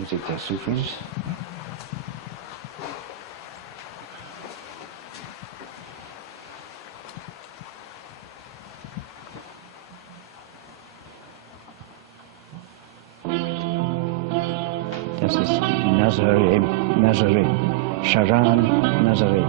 Musik der Sufis. Das ist Nazaré, Sharan Nazaré.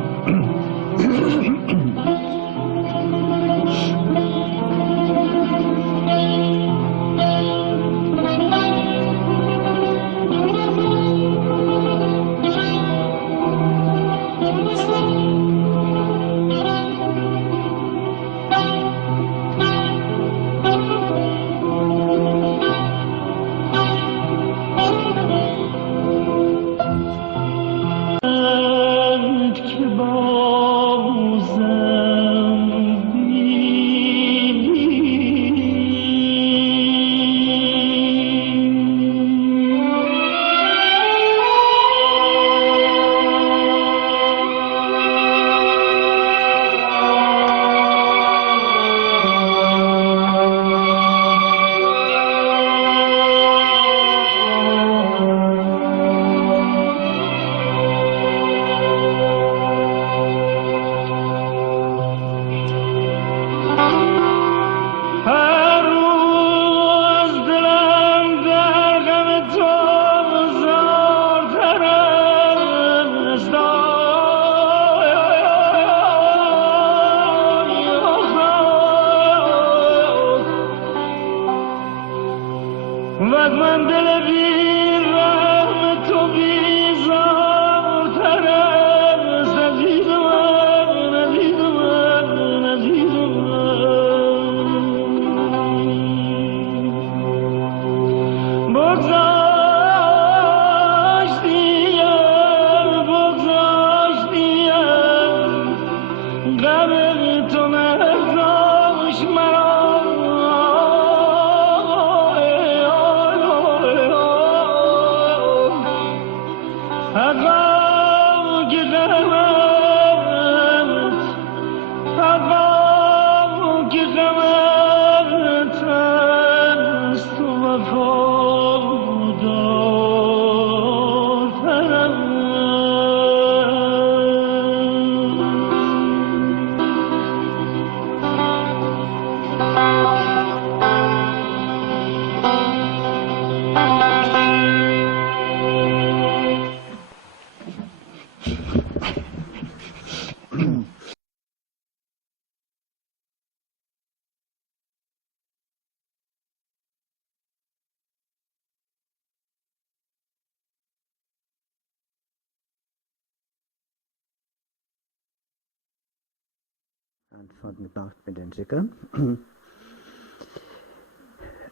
Anfang gebracht mit den Zikr.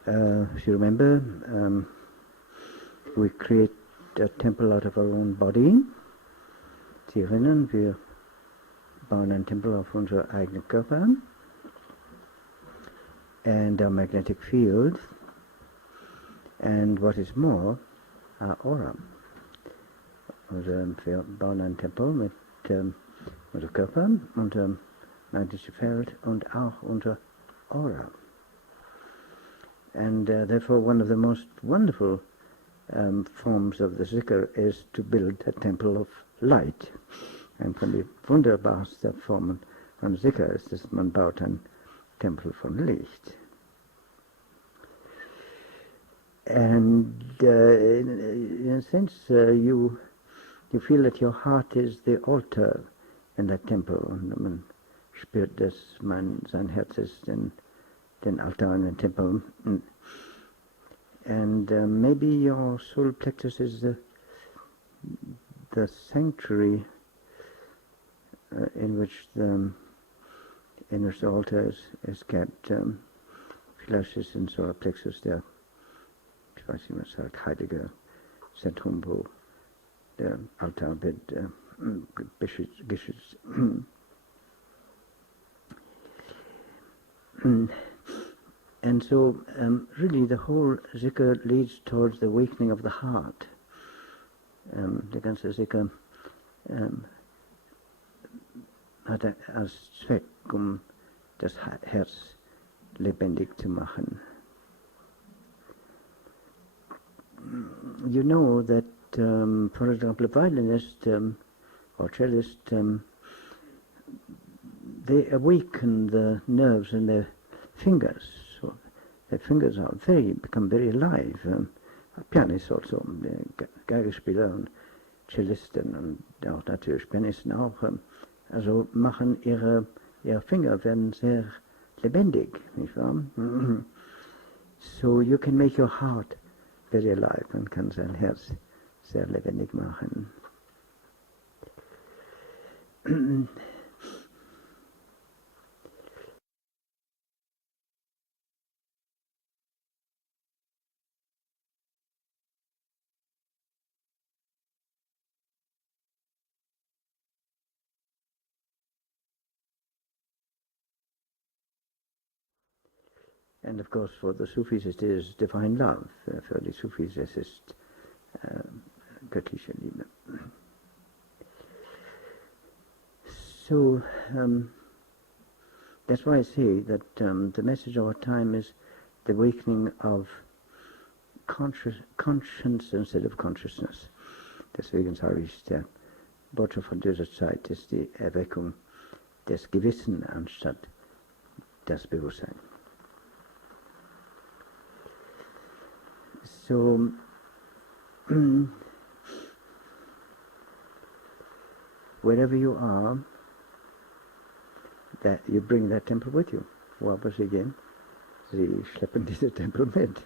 If you remember, we create a temple out of our own body. Sie erinnern, wir bauen einen Tempel auf unser eigenen Körper and our magnetic field, and what is more, our aura. Also, wir bauen einen Tempel mit unserem Körper, unserem magnetische Feld und auch unser Aura. And therefore one of the most wonderful forms of the zikr is to build a temple of light. Und von den wunderbarsten Formen von zikr ist es, man baut einen Tempel von Licht. And in a sense you feel that your heart is the altar in that temple. Und man spürt, dass sein Herz ist den Altar in den Tempel. And maybe your solar plexus is the sanctuary in which the inner altar is kept. Vielleicht ist ein solar plexus der, ich weiß nicht, was sagt, heilige Zentrum, wo der Altar wird geschützt. And so, really, the whole zikr leads towards the awakening of the heart. Der ganze zikr hat als Zweck, das Herz lebendig zu machen. you know that, for example, a violinist or cellist, they awaken the nerves in their fingers. So their fingers are become very alive. Pianists also, Geigerspieler und Cellisten und auch natürlich Pianisten auch, also machen ihre Finger werden sehr lebendig, nicht wahr? So you can make your heart very alive. Man kann sein Herz sehr lebendig machen. And of course, for the Sufis, it is divine love. Für die Sufis, es ist göttliche Liebe. So that's why I say that the message of our time is the awakening of conscience instead of consciousness. Deswegen sage ich, der Botschaft von dieser Zeit ist die Erweckung des Gewissens anstatt das Bewusstsein. So, wherever you are, that you bring that temple with you. Wo aber Sie gehen, Sie schleppen diese Tempel mit.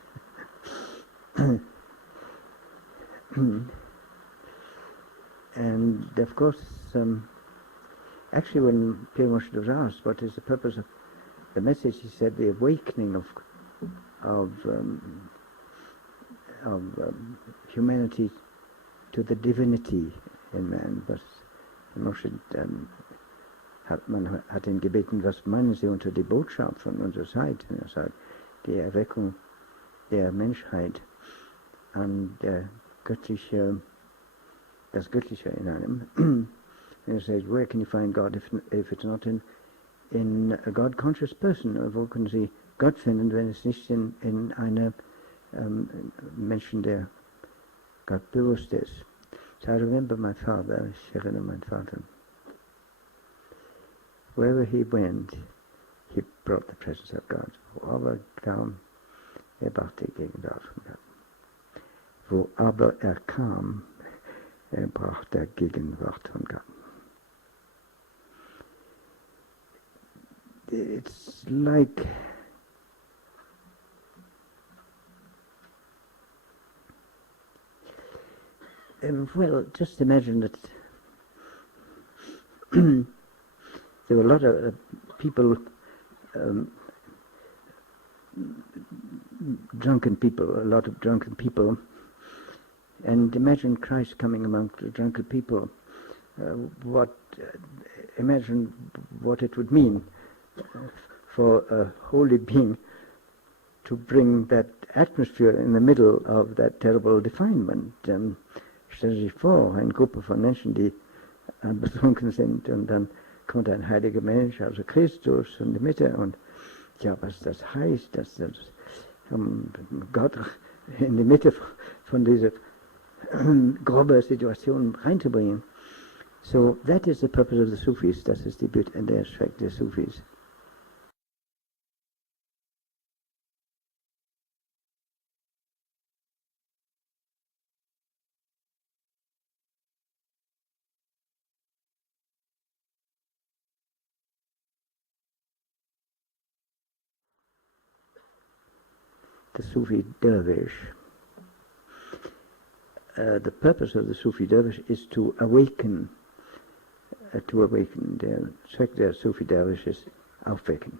And of course, actually when Pierre Moshe was asked what is the purpose of the message, he said the awakening of humanity to the divinity in man. Was Moshe man hat ihn gebeten, was meinen Sie unter die Botschaft von unserer Zeit? Und er sagt, die Erweckung der Menschheit an das Göttliche in einem. And he says, where can you find God if it's not in a God-conscious person? Wo können Sie Gott finden, wenn es nicht in einer Menschen, der Gott bewusst ist? So I remember my father, ich erinnere meinen Vater. Wherever he went, he brought the presence of God. Wo aber kam, brachte die Gegenwart von Gott. Wo aber kam, brachte die Gegenwart von Gott. It's like well, just imagine that there were a lot of people, drunken people, a lot of drunken people, and imagine Christ coming among the drunken people. Imagine what it would mean for a holy being to bring that atmosphere in the middle of that terrible defilement. Stellen Sie sich vor, eine Gruppe von Menschen, die betrunken sind, und dann kommt ein heiliger Mensch, also Christus, in die Mitte, und ja, was das heißt, dass Gott in die Mitte von dieser groben Situation reinzubringen. So that is the purpose of the Sufis. Das ist der Zweck der Sufis. The Sufi dervish. The purpose of the Sufi dervish is to awaken. Der Zweck der Sufi dervish ist aufwecken.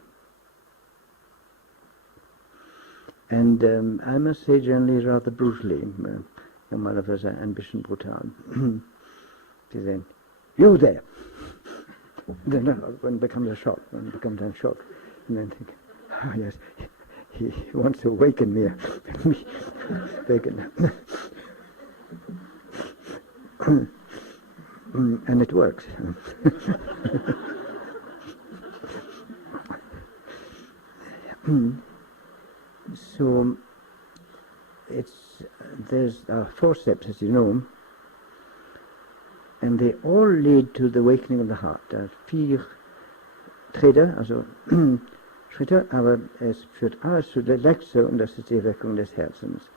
And I must say generally rather brutally, normalerweise ein bisschen brutal. Sie sagen, you there! Then one becomes a shock, and then think, oh yes, he wants to awaken me. And it works. So it's there's 4 steps, as you know, and they all lead to the awakening of the heart. 4 Tritte, also Schritte, aber es führt alles zu der letzte, und das ist die Erweckung des Herzens.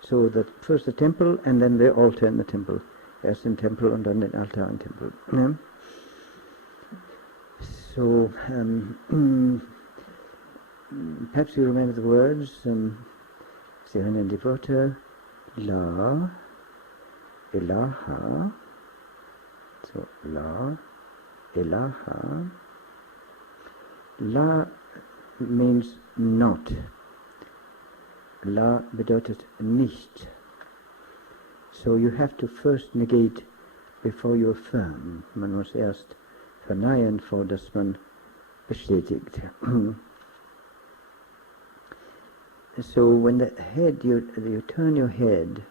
So that first the temple and then the altar in the temple. Erst den Tempel und dann den Altar im Tempel. Yeah? So, perhaps you remember the words, Sie hören die Worte La, Ilaha, so La, Ilaha. La means not. La bedeutet nicht. So you have to first negate before you affirm. Man muss erst verneinen, vor dass man bestätigt. So when the head, you turn your head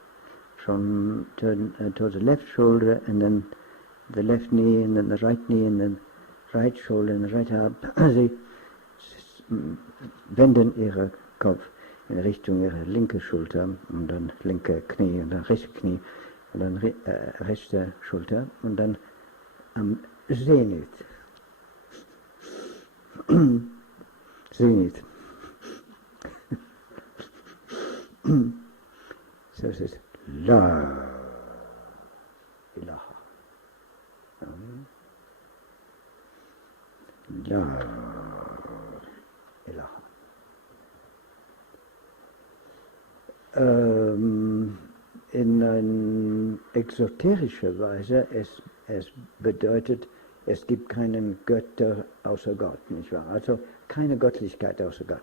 from towards the left shoulder, and then the left knee, and then the right knee, and then right shoulder and the right arm. Sie wenden ihren Kopf in Richtung ihrer linke Schulter und dann linke Knie und dann rechte Knie und dann rechte Schulter und dann am Zenit. Zenit. So es ist La Ilaha. La Ilaha. In einer exoterischen Weise, es bedeutet, es gibt keinen Götter außer Gott, nicht wahr? Also keine Göttlichkeit außer Gott.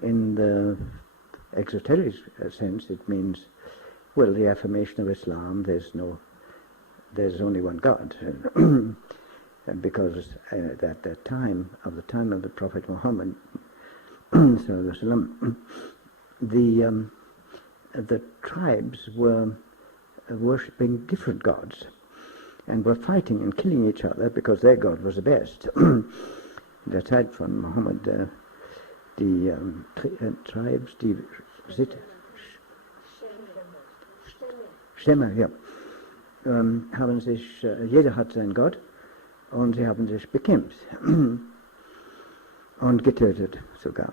In the exoteric sense, it means, well, the affirmation of Islam, there's only one God. Because at the time of the Prophet Muhammad, the tribes were worshipping different gods and were fighting and killing each other because their God was the best. Der Zeit von Muhammad, die Tribes, die Stämme, ja, haben sich, jeder hat seinen Gott, und sie haben sich bekämpft und getötet sogar.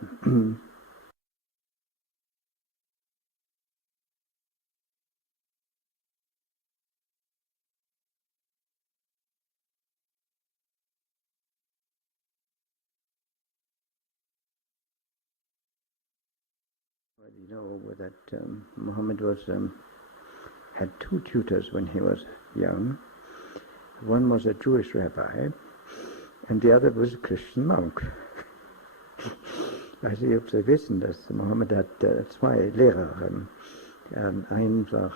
You know that Muhammad had 2 tutors when he was young. One was a Jewish rabbi, and the other was a Christian monk. Also, ob Sie wissen, dass Mohammed hat 2 Lehrer. Ein war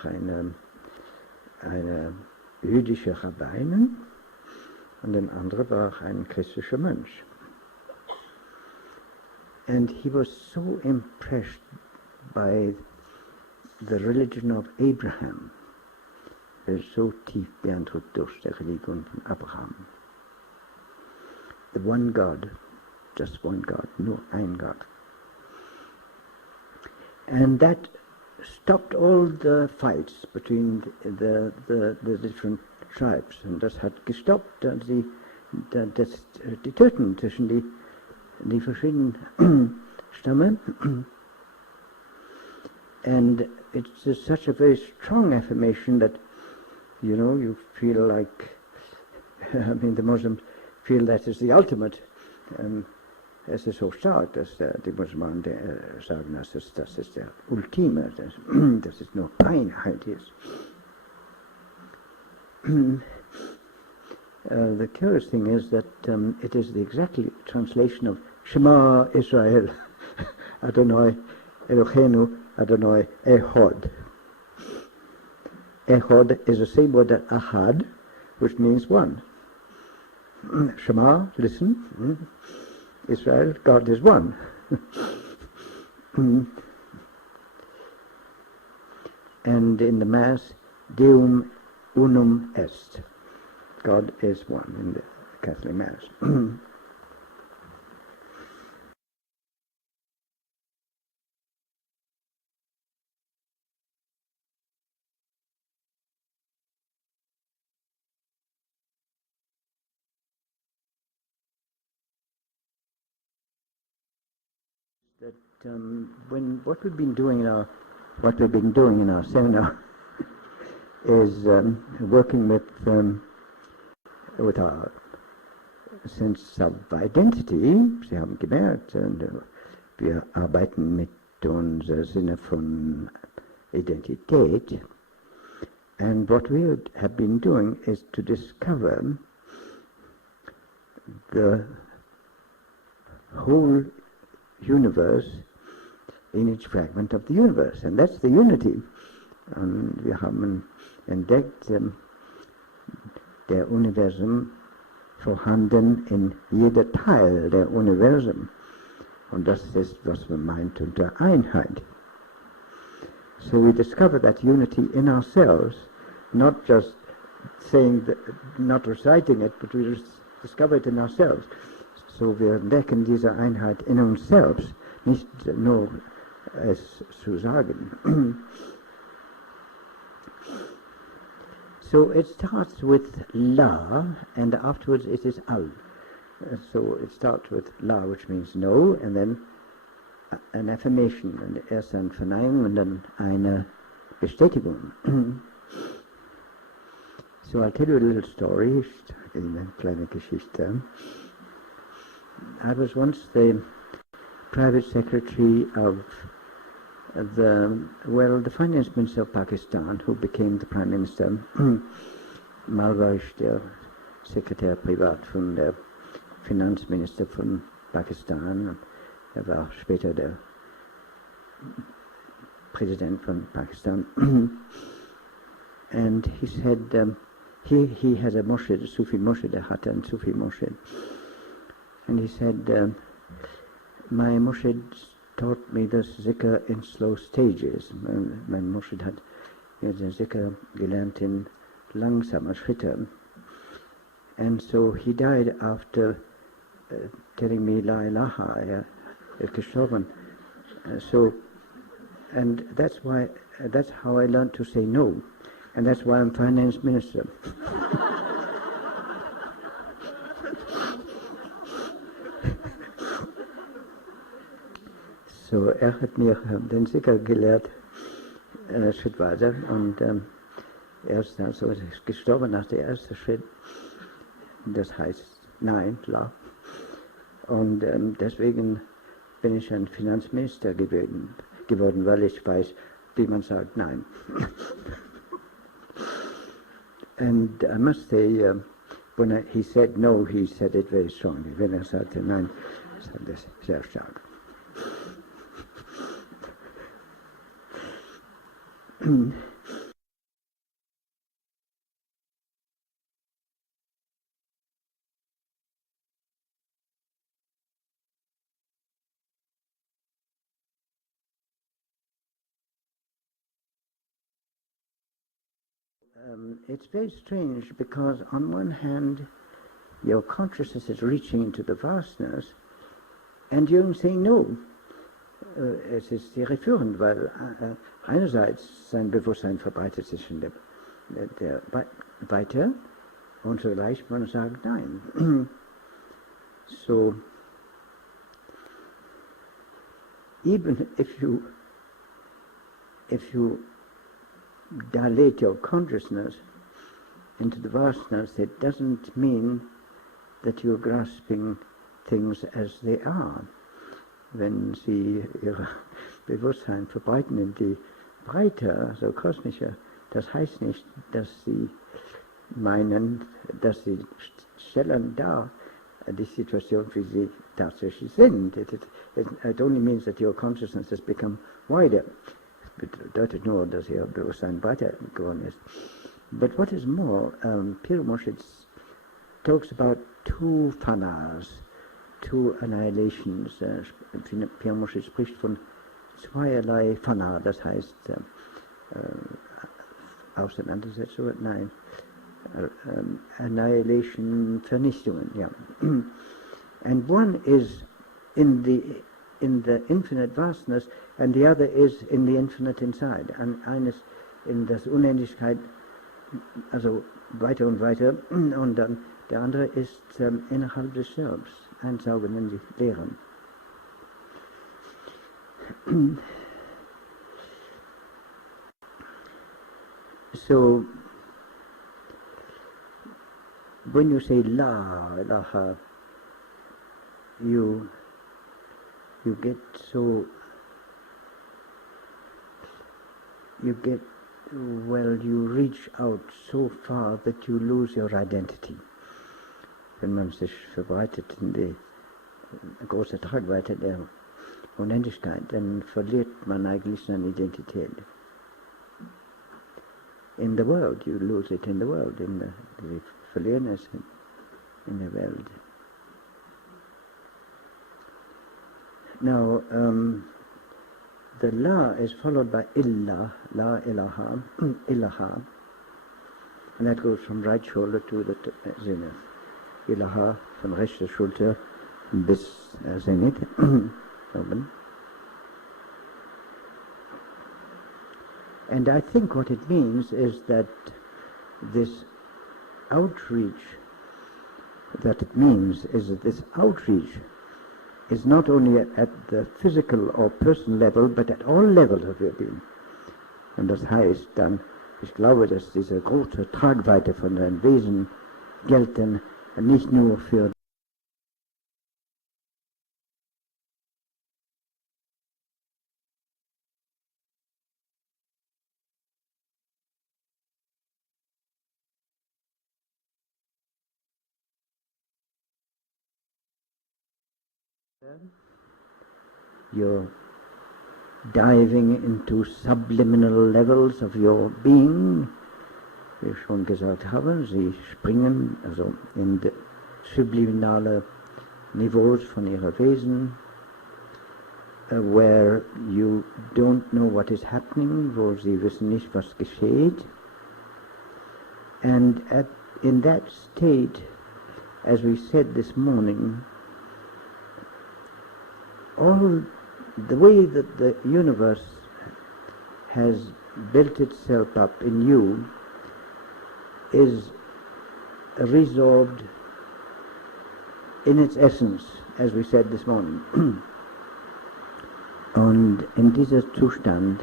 eine jüdische Rabbinin und der andere war ein christlicher Mönch. And he was so impressed by the religion of Abraham. So tief beeindruckt durch die Religion von Abraham. The one God, just one God, nur ein Gott. And that stopped all the fights between the different tribes. Und das hat gestoppt, die Töten zwischen die verschiedenen Stämme. And it's just such a very strong affirmation that, you know, you feel like, I mean, the Muslims feel that is the ultimate. Es ist so stark, dass die Musulmanen sagen, das ist der Ultime, dass es nur Einheit ist. The curious thing is that it is the exactly translation of Shema Israel, Adonai Eloheinu, Adonai Echad. Echad is the same word as Ahad, which means one. Shema, listen. Israel, God is one. And in the Mass, Deum unum est. God is one in the Catholic Mass. that what we've been doing in our seminar is working with our sense of identity. Sie haben gemerkt, wir arbeiten mit unserem Sinne von Identität. And what we have been doing is to discover the whole universe in each fragment of the universe. And that's the unity. Und wir haben entdeckt, der Universum vorhanden in jeder Teil der Universum. Und das ist, was man meint unter Einheit. So we discover that unity in ourselves, not just saying, not reciting it, but we discover it in ourselves. So wir entdecken diese Einheit in uns selbst, nicht nur es zu sagen. So it starts with La, and afterwards it is Al. So it starts with La, which means no, and then an affirmation, und erst eine Verneinung und dann eine Bestätigung. So I'll tell you a little story, eine kleine Geschichte. I was once the private secretary of the finance minister of Pakistan, who became the prime minister. Mal war ich der Sekretär privat von der Finanzminister von Pakistan. War später der Präsident von Pakistan. And he said, he had a moshed, a Sufi moshed, hatte ein Sufi moshed. And he said, my moshed taught me the zikr in slow stages. Mein moshed hat mir den Zikr gelernt in langsamer Schritte. And so he died after telling me La ilaha, gestorben. And that's how I learned to say no. And that's why I'm finance minister. So hat mir den Zikr gelehrt, Schritt weiter. Und erst also ist gestorben nach der ersten Schritt. Das heißt Nein, La. Und deswegen bin ich ein Finanzminister geworden, weil ich weiß, wie man sagt Nein. And I must say, when he said no, he said it very strongly. Wenn sagte Nein, sagte er sehr stark. It's very strange because on one hand your consciousness is reaching into the vastness and you're saying no. Es ist sehr irreführend, weil einerseits sein Bewusstsein verbreitet sich in der weiter und zugleich man sagt nein. So even if you dilate your consciousness into the vastness, it doesn't mean that you're grasping things as they are. Wenn Sie Ihr Bewusstsein verbreiten in die Breite, also kosmische, das heißt nicht, dass Sie meinen, dass Sie stellen dar die Situation, wie sie tatsächlich sind. It only means that your consciousness has become wider. Bedeutet nur, dass Ihr Bewusstsein breiter geworden ist. But what is more, Pir Moshe talks about two fanas, two annihilations. Pir Moshe spricht von zweierlei Fana, das heißt Auseinandersetzung, nein, annihilation, Vernichtungen, ja. And one is in the infinite vastness, and the other is in the infinite inside. Und eines in das Unendlichkeit, also weiter und weiter, und dann der andere ist innerhalb des Selbst, einsaugen in die Lehren. So, when you say La ilaha, you get so, you reach out so far that you lose your identity. Wenn man sich verbreitet in die große Tragweite der Unendlichkeit, dann verliert man eigentlich seine Identität. In the world, you lose it in the world, Sie verlieren es in der Welt. Now, the La is followed by Illa, La ilaha, Ilaha, and that goes from right shoulder to the zenith. Ilaha, von rechter Schulter bis zenith, oben. And I think what it means is that this outreach is not only at the physical or personal level, but at all levels of your being. Und das heißt dann, ich glaube, dass diese große Tragweite von deinem Wesen gelten nicht nur für you're diving into subliminal levels of your being. Wie ich schon gesagt habe, sie springen also in die subliminale Niveaus von ihrem Wesen, where you don't know what is happening, wo sie wissen nicht, was geschieht. And in that state, as we said this morning, all the way that the universe has built itself up in you is resolved in its essence, as we said this morning. Und in dieser Zustand,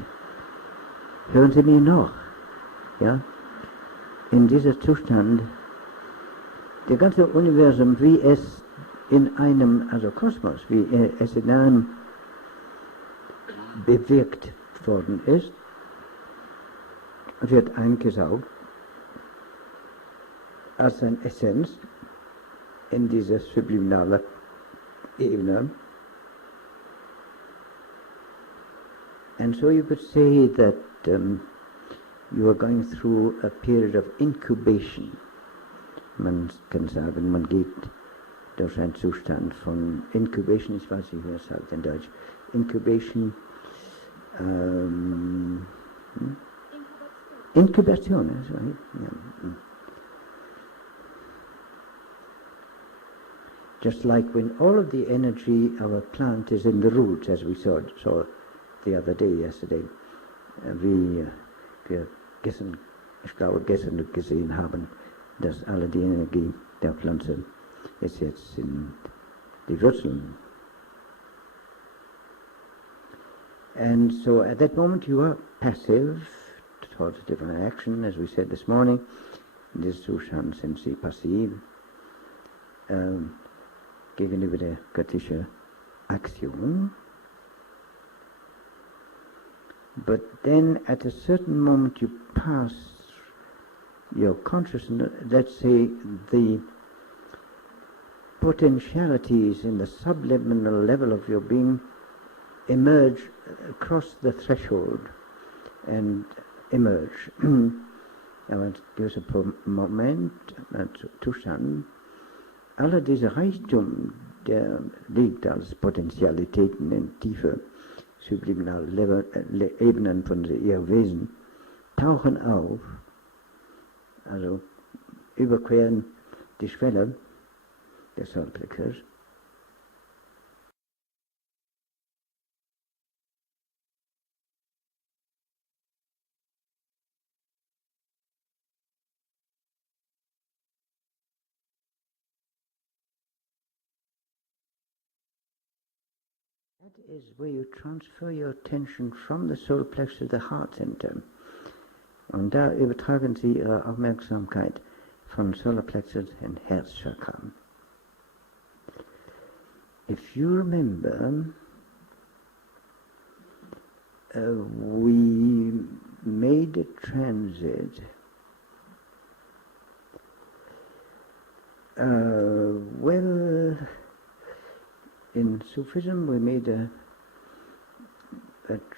hören Sie mich noch, ja? In dieser Zustand, der ganze Universum, wie es in einem, also Kosmos, wie es in einem bewirkt worden ist, wird eingesaugt als eine Essenz in dieser subliminalen Ebene. And so you could say that you are going through a period of incubation. Man kann sagen, man geht durch einen Zustand von Incubation, ich weiß nicht, wie man es sagt in Deutsch. Incubation, Incubation, that's right. Yeah. Just like when all of the energy of a plant is in the roots, as we saw the other day, yesterday, wie wir gestern, ich glaube gestern gesehen haben, dass alle die Energie der Pflanze ist jetzt in die Wurzeln. And so at that moment you are passive towards divine action, as we said this morning. In diesem Zustand sind sie passiv gegenüber der göttlichen Aktion. But then at a certain moment you pass your consciousness, let's say the potentialities in the subliminal level of your being emerge across the threshold and emerge. Aber ein gewisser Moment, Zustand, alle diese Reichtum, der liegt als Potentialitäten in tiefe subliminale Ebenen von ihr Wesen, tauchen auf, also überqueren die Schwelle des Solarplexus. that is where you transfer your attention from the solar plexus to the heart center. Und da übertragen Sie Ihre Aufmerksamkeit von Solar Plexus in Herzchakra. If you remember, we made a transit well, in Sufism we made a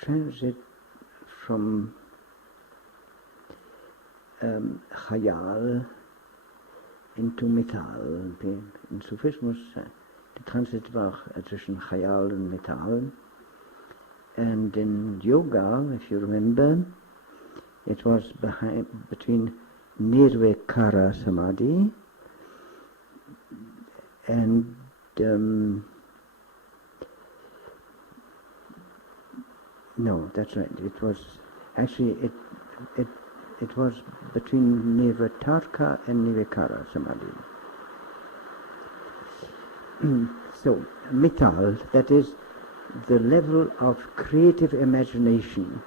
transit from Khayal into Metall. In Sufismus, the transit war zwischen Khayal and Metall. And in Yoga, if you remember, it was between Nirvikara Samadhi and no, that's right. It was actually it was between Nirvitarka and Nirvikara Samadhi. So Mittal, that is the level of creative imagination.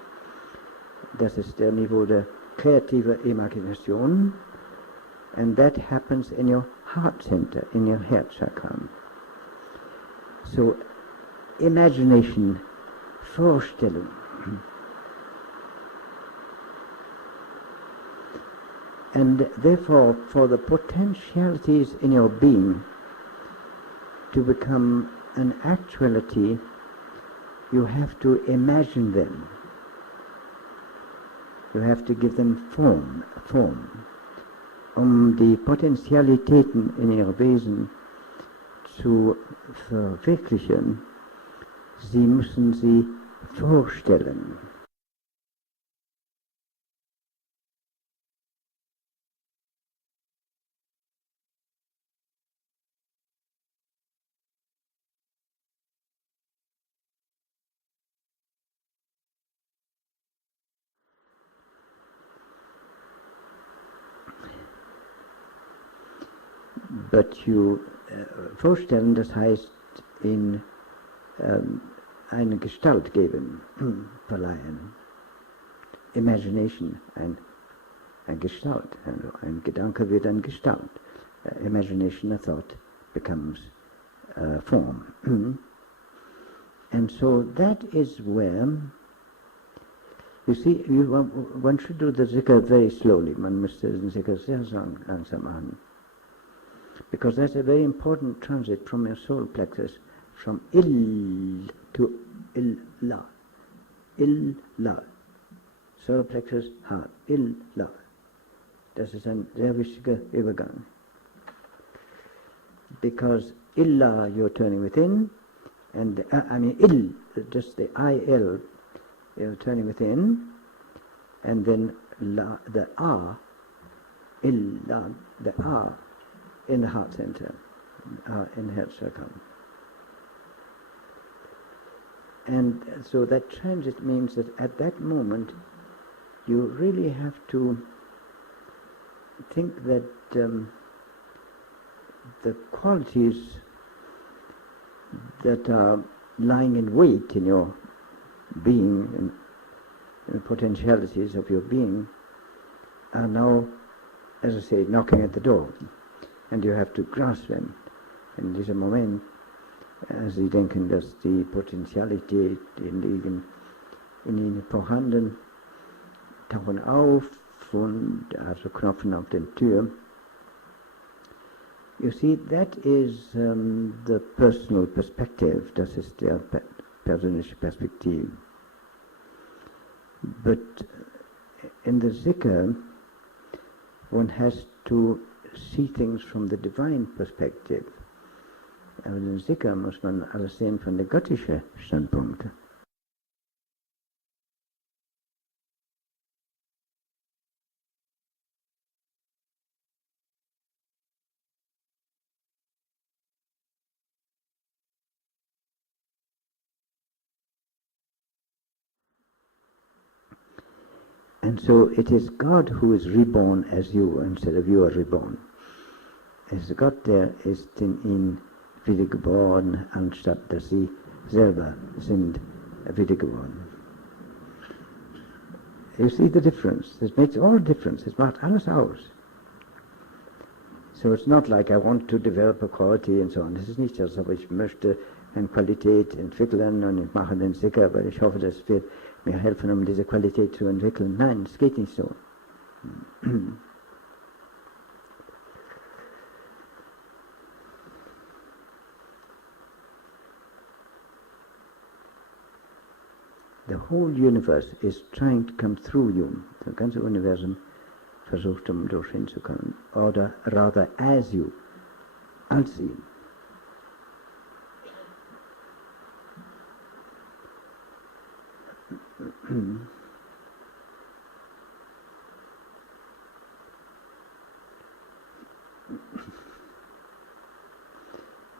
Das ist der Niveau der kreative Imagination, and that happens in your heart center, in your heart chakra. So imagination, Vorstellung. And therefore, for the potentialities in your being to become an actuality, you have to imagine them. You have to give them form. Die Potentialitäten in ihr Wesen zu verwirklichen, Sie müssen sie vorstellen. But you vorstellen, das heißt in eine Gestalt geben, verleihen. Imagination, ein Gestalt. Also ein Gedanke wird eine Gestalt. Imagination, a thought, becomes form. And so that is where, you see, one should do the zikr very slowly. Man müsste den Zikr sehr langsam machen. Because that's a very important transit from your solar plexus, from il to illa. Illa. Solar plexus, heart. Illa. Das ist ein sehr wichtiger Übergang. Because illa, you're turning within, and just the il, you're turning within, and then la, the a, illa, the a, in the heart center, in the heart circle. And so that transit means that at that moment you really have to think that the qualities that are lying in wait in your being, in the potentialities of your being, are now, as I say, knocking at the door. And you have to grasp them. In diesem Moment, Sie denken, dass die Potentialität in Ihnen vorhanden, tauchen auf und also klopfen auf den Tür. You see, that is the personal perspective, das ist der persönliche Perspektive. But in the zikr, one has to see things from the divine perspective. Aber in Zikr muss man alles sehen von der göttlichen Standpunkt. And so it is God who is reborn as you instead of you are reborn. Es Gott, der ist in ihn wiedergeboren, anstatt dass Sie selber sind wieder geworden. You see the difference? This makes all difference. Es macht alles aus. So it's not like I want to develop a quality and so on. Es ist nicht so, aber ich möchte eine Qualität entwickeln und ich mache den sicher, weil ich hoffe, das wird mir helfen, um diese Qualität zu entwickeln. Nein, es geht nicht so. The whole universe is trying to come through you. Das ganze Universum versucht, durch hinzukommen. Oder rather as you, als ihn.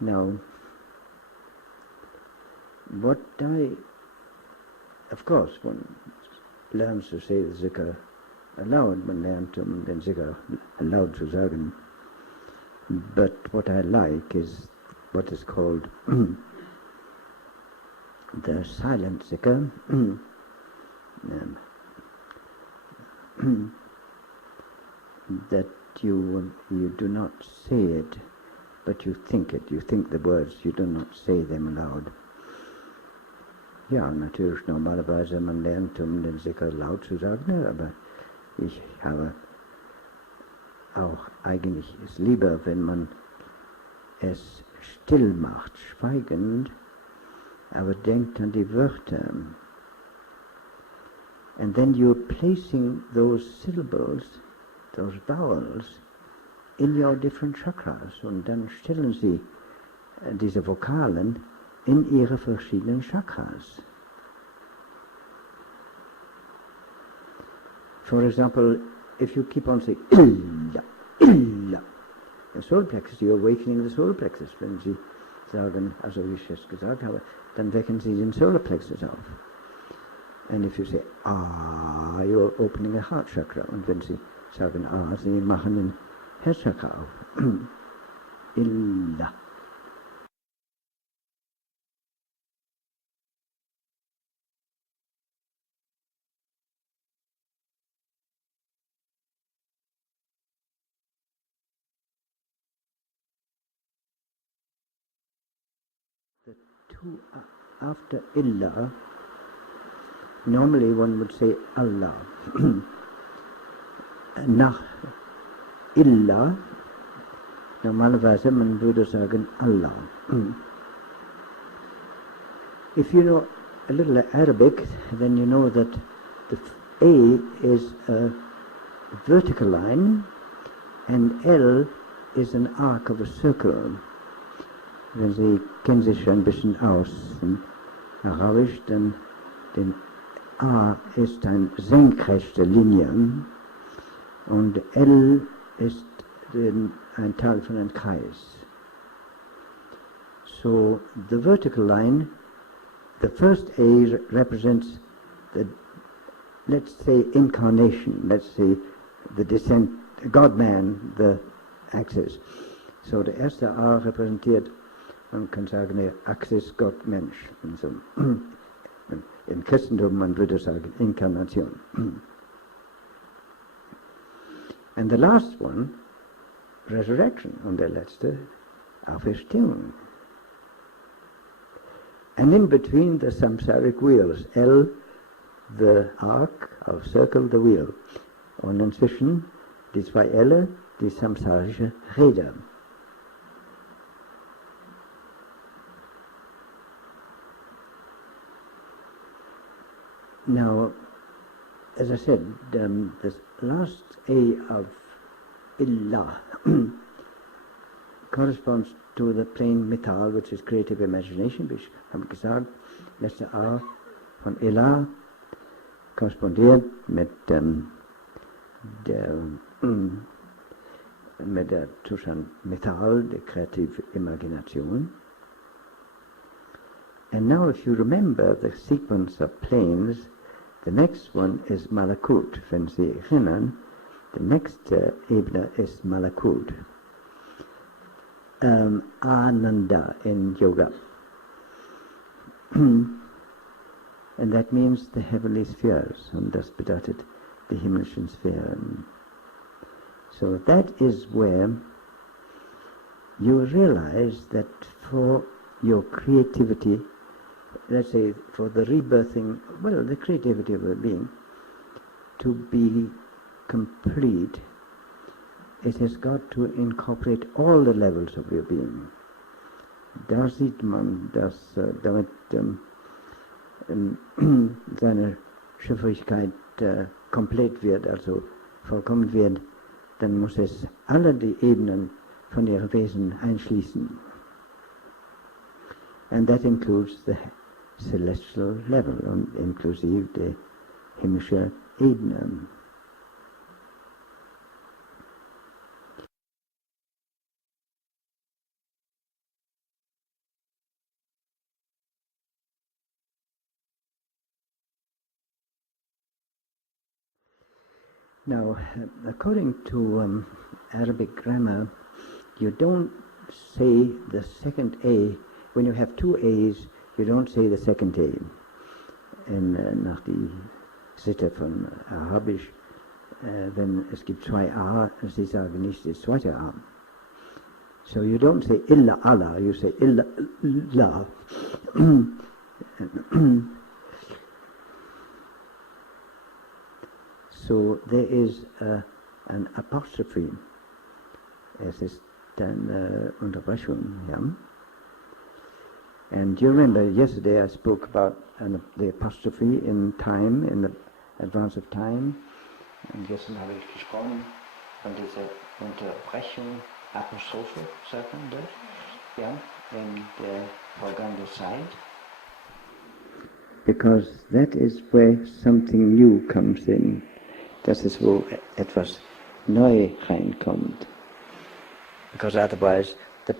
Now, what of course, one learns to say the zikr aloud, one lernt den zikr aloud zu sagen. But what I like is what is called the silent zikr. That you do not say it, but you think it. You think the words, you do not say them aloud. Ja, natürlich, normalerweise man lernt, den Zikr laut zu sagen, aber ich habe auch eigentlich es lieber, wenn man es still macht, schweigend, aber denkt an die Wörter. And then you're placing those syllables, those vowels, in your different chakras. Und dann stellen Sie diese Vokalen in ihre verschiedenen Chakras. For example, if you keep on saying illa, illa, the solar plexus, you're awakening the solar plexus. Wenn Sie sagen, also wie ich es gesagt habe, dann wecken Sie den solar plexus auf. And if you say ah, you're opening a heart chakra. Und wenn Sie sagen ah, Sie machen den Herzchakra auf. Illa. The two after illa, normally one would say Allah. Nach illa, normalerweise man würde sagen Allah. If you know a little Arabic, then you know that the A is a vertical line and L is an arc of a circle. Wenn Sie kennen sich ein bisschen aus in Arabisch, dann den A ist eine senkrechte Linie und L ist ein Teil von einem Kreis. So the vertical line, the first A represents the, let's say, incarnation, let's say the descent, God-man, the axis. So der erste A repräsentiert, man kann sagen, der Axis Gott-Mensch. So. Im Christentum, man würde sagen, Inkarnation. And the last one, resurrection. Und der letzte, Auferstehung. And in between the samsaric wheels, L, the arc of circle, the wheel. Und inzwischen die zwei L, die samsarische Räder. Now, as I said, the last A of Illah corresponds to the plane Mithal, which is creative imagination, which habe ich gesagt, letzte A von Illah korrespondiert mit der Zustand Mithal, der kreative Imagination. And now if you remember the sequence of planes, the next one is Malakut. Wenn Sie erinnern, the next Ebene is Malakut. Ananda in Yoga. and that means the heavenly spheres, und das bedeutet die himmlischen Sphären. So that is where you realize that for your creativity, let's say for the rebirthing, well, the creativity of a being, to be complete, it has got to incorporate all the levels of your being. Da sieht man, dass damit seine Schöpferlichkeit komplett wird, also vollkommen wird, dann muss es alle die Ebenen von ihrem Wesen einschließen. And that includes the celestial level, und inklusive der himmlische Ebene. Now, according to Arabic grammar, you don't say the second A. When you have two A's, you don't say the second A. Nach die Sitte von Arabisch, wenn es gibt zwei A, sie sagen nicht das zweite A. So you don't say illa Allah, you say illa la. So there is an apostrophe. Es ist eine Unterbrechung, ja. And you remember yesterday I spoke about the apostrophe in time, in the advance of time. Und gestern habe ich gesprochen von dieser Unterbrechung, Apostrophe, sagt man das? Ja, in der vergangenen Zeit. Because that is where something new comes in. Das ist, wo etwas neu reinkommt. Because otherwise the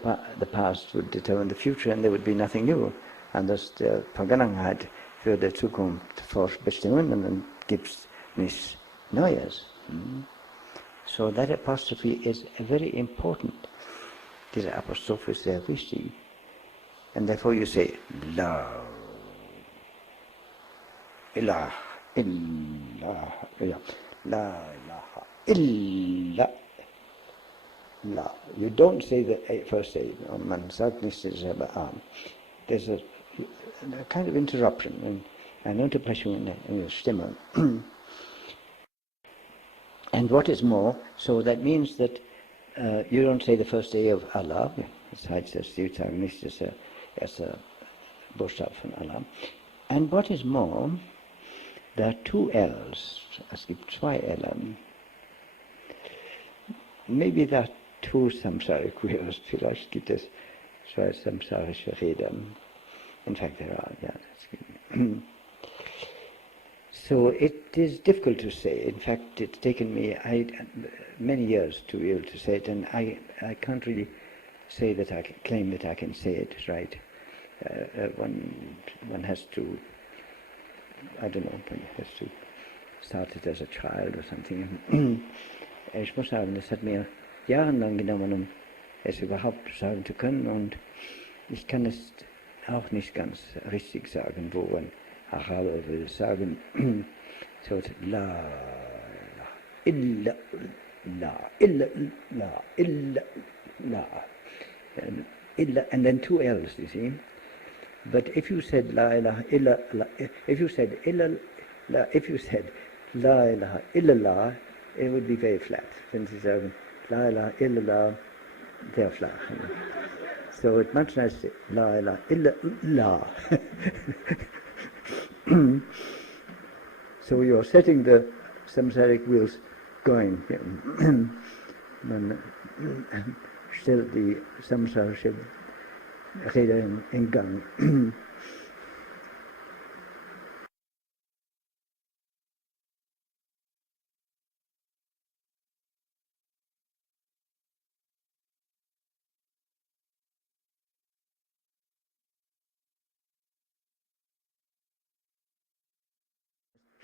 past would determine the future and there would be nothing new. Anders der Vergangenheit würde Zukunft vorbestimmen und dann gibt es nichts Neues. So that apostrophe is very important. Diese Apostrophe ist sehr wichtig. And therefore you say, La, Ilah, Illah, ja. La ilaha illa la. You don't say the first A. Man sagt nicht selber an. There's a kind of interruption, eine Unterbrechung in der Stimme. And what is more, so that means that you don't say the first A of Allah. Das heißt, Sie sagen nicht das erste Buchstabe von Allah. And what is more, there are two L's. Es gibt zwei L's. Maybe there are two samsaric wheels. Vielleicht gibt es zwei samsarische Räder. In fact, there are. Yeah, that's good. So it is difficult to say. In fact, it's taken me many years to be able to say it, and I can't really say that I can claim that I can say it right. One has to, I don't know, one has to start it as a child or something. Ich muss sagen, es hat mir jahrelang genommen, um es überhaupt sagen zu können, und ich kann es auch nicht ganz richtig sagen, wo ein Araber will sagen. So it's la, illa, la, illa, la, illa, la, illa, and then two L's, you see. But if you said la ilaha illa, if you said illa, if you said la ilaha illallah, it would be very flat. Wenn Sie sagen la ilaha illallah, sehr flach. So it's much nicer la ilaha illallah. So you're setting the samsaric wheels going. Man stellt die samsarische Räder in Gang.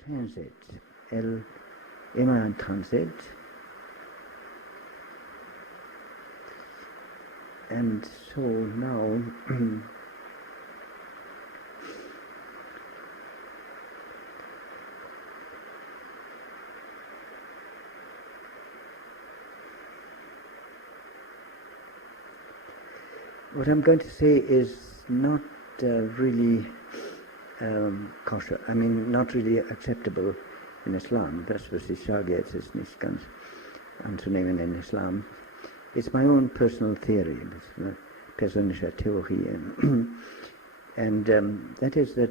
Transit, immer ein Transit. And so now What I'm going to say is not really kosher. I mean, not really acceptable in Islam. Das, was ich sage jetzt, ist nicht ganz anzunehmen in Islam. It's my own personal theory. It's eine persönliche Theorie. And that is that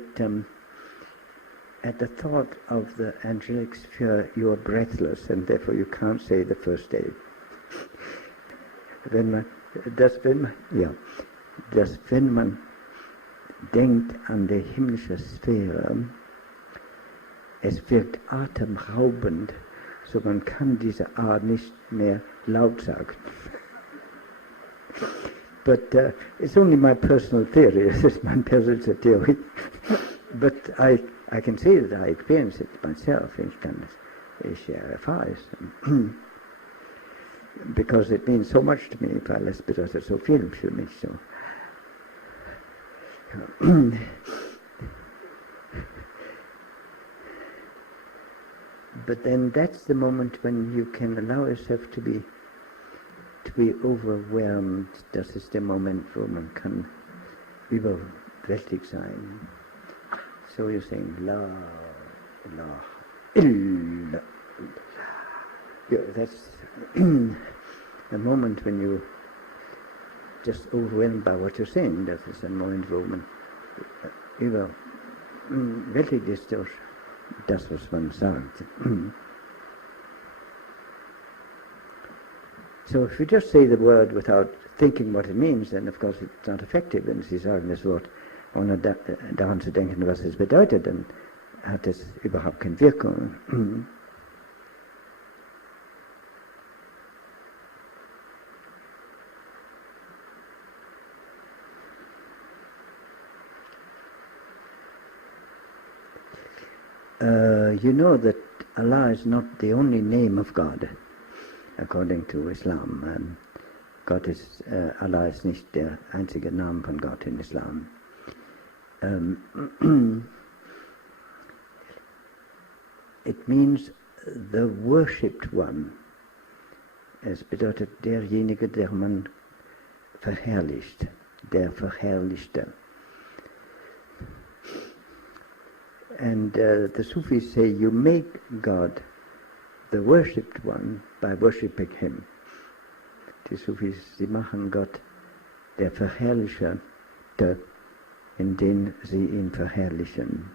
at the thought of the angelic sphere, you are breathless, and therefore you can't say the first day. Wenn man denkt an die himmlische Sphäre, es wirkt atemraubend, so man kann diese A nicht mehr laut sagen. But it's only my personal theory, this is my personal theory. But I can say that I experience it myself, ich erfahre es. Because it means so much to me, weil es bedeutet so viel für mich. So. But then that's the moment when you can allow yourself to be overwhelmed. Das ist der Moment, wo man kann überwältigt sein. So you're saying la, la, illa. Yeah, that's the moment when you just overwhelmed by what you're saying. Das ist ein Moment, wo man überwältigt ist durch das, was man sagt. So if you just say the word without thinking what it means, then of course it's not effective. Wenn Sie sagen das Wort, ohne daran zu denken, was es bedeutet, dann hat es überhaupt keine Wirkung. You know that Allah is not the only name of God, according to Islam. Allah ist nicht der einzige Name von Gott in Islam. It means the worshipped one. Es bedeutet derjenige, der man verherrlicht, der Verherrlichte. And the Sufis say you make God the worshipped one by worshipping him. Die Sufis, sie machen Gott der Verherrlichte, indem sie ihn verherrlichen.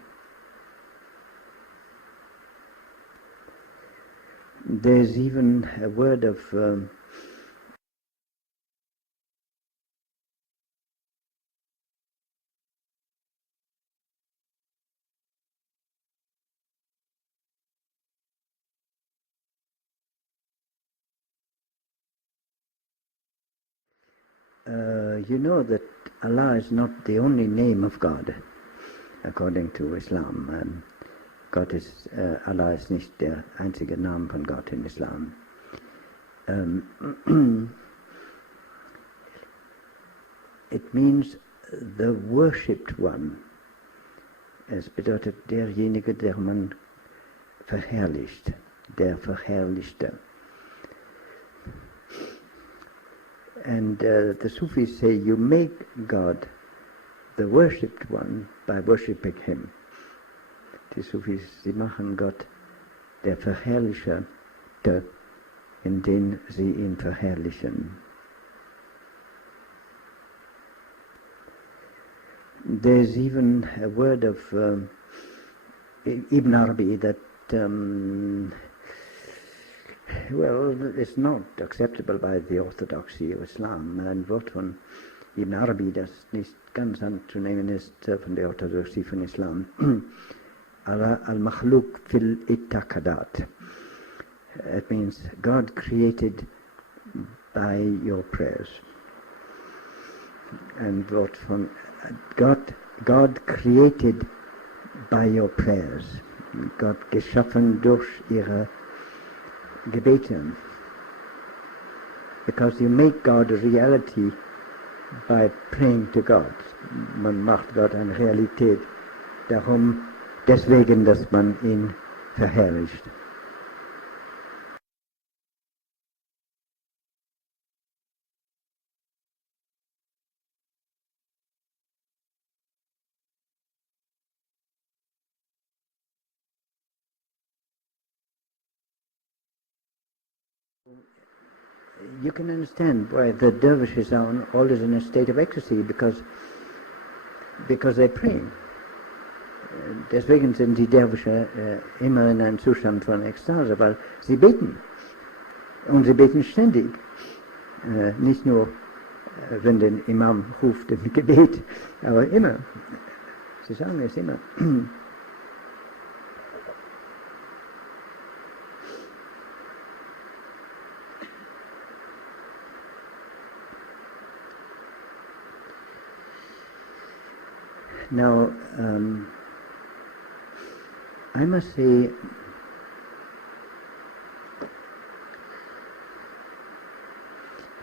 There's even a word of you know that Allah is not the only name of God, according to Islam. Allah ist nicht der einzige Name von Gott in Islam. It means the worshipped one. Es bedeutet derjenige, der man verherrlicht, der Verherrlichte. And the Sufis say you make God the worshipped one by worshipping him. Die Sufis, sie machen Gott der Verherrlichte, indem sie ihn verherrlichen. There's even a word of Ibn Arabi that well, it's not acceptable by the orthodoxy of Islam. Ein Wort von Ibn Arabi, das nicht ganz anzunehmen ist von der Orthodoxie von Islam. Al-Makhluk fil Ittaqadat. It means God created by your prayers. Ein Wort von God created by your prayers. Gott geschaffen durch ihre Gebeten. Because you make God a reality by praying to God. Man macht Gott eine Realität. Deswegen, dass man ihn verherrlicht. You can understand why the dervishes are always in a state of ecstasy, because they're praying. Deswegen sind die Derwische immer in einem Zustand von Ekstase, weil sie beten. Und sie beten ständig. Nicht nur, wenn der Imam ruft im Gebet, aber immer. Sie sagen es immer. Now, I must say,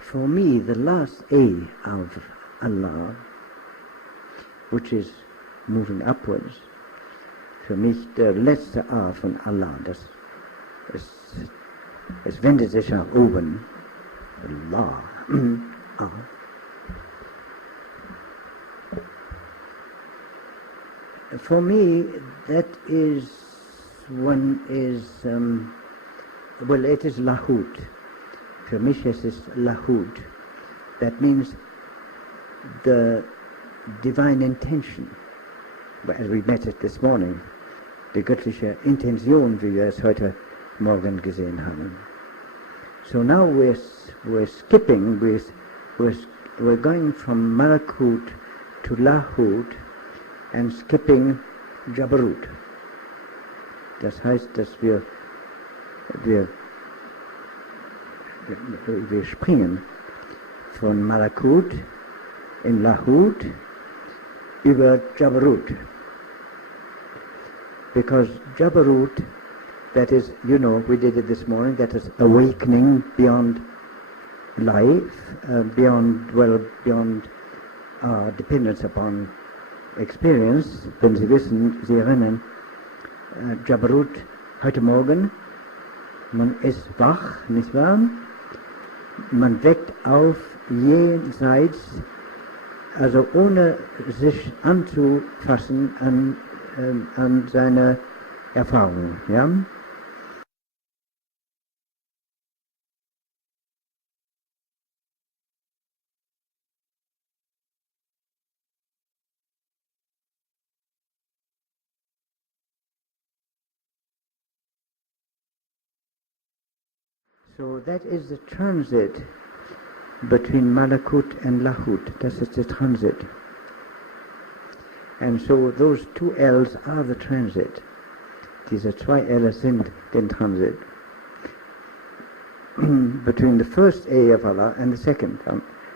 for me, the last A of Allah, which is moving upwards, für mich der letzte A von Allah, es wendet sich nach oben, Allah, A. For me, that is well, it is Lahut. Für mich es ist Lahut. That means the divine intention, as we met it this morning, die göttliche Intention, wie wir es heute Morgen gesehen haben. So now we're skipping, we're going from Malakut to Lahut, and skipping Jabarut. Das heißt, dass wir springen von Malakut in Lahut über Jabarut. Because Jabarut, that is, you know, we did it this morning, that is awakening beyond life, beyond dependence upon experience, wenn Sie wissen, Sie erinnern, Jabarut, heute Morgen, man ist wach, nicht wahr? Man weckt auf jenseits, also ohne sich anzufassen an seine Erfahrungen, ja? So that is the transit between Malakut and Lahut. Das ist der Transit. And so those two L's are the transit. Diese zwei L's sind den Transit. Between the first A of Allah and the second.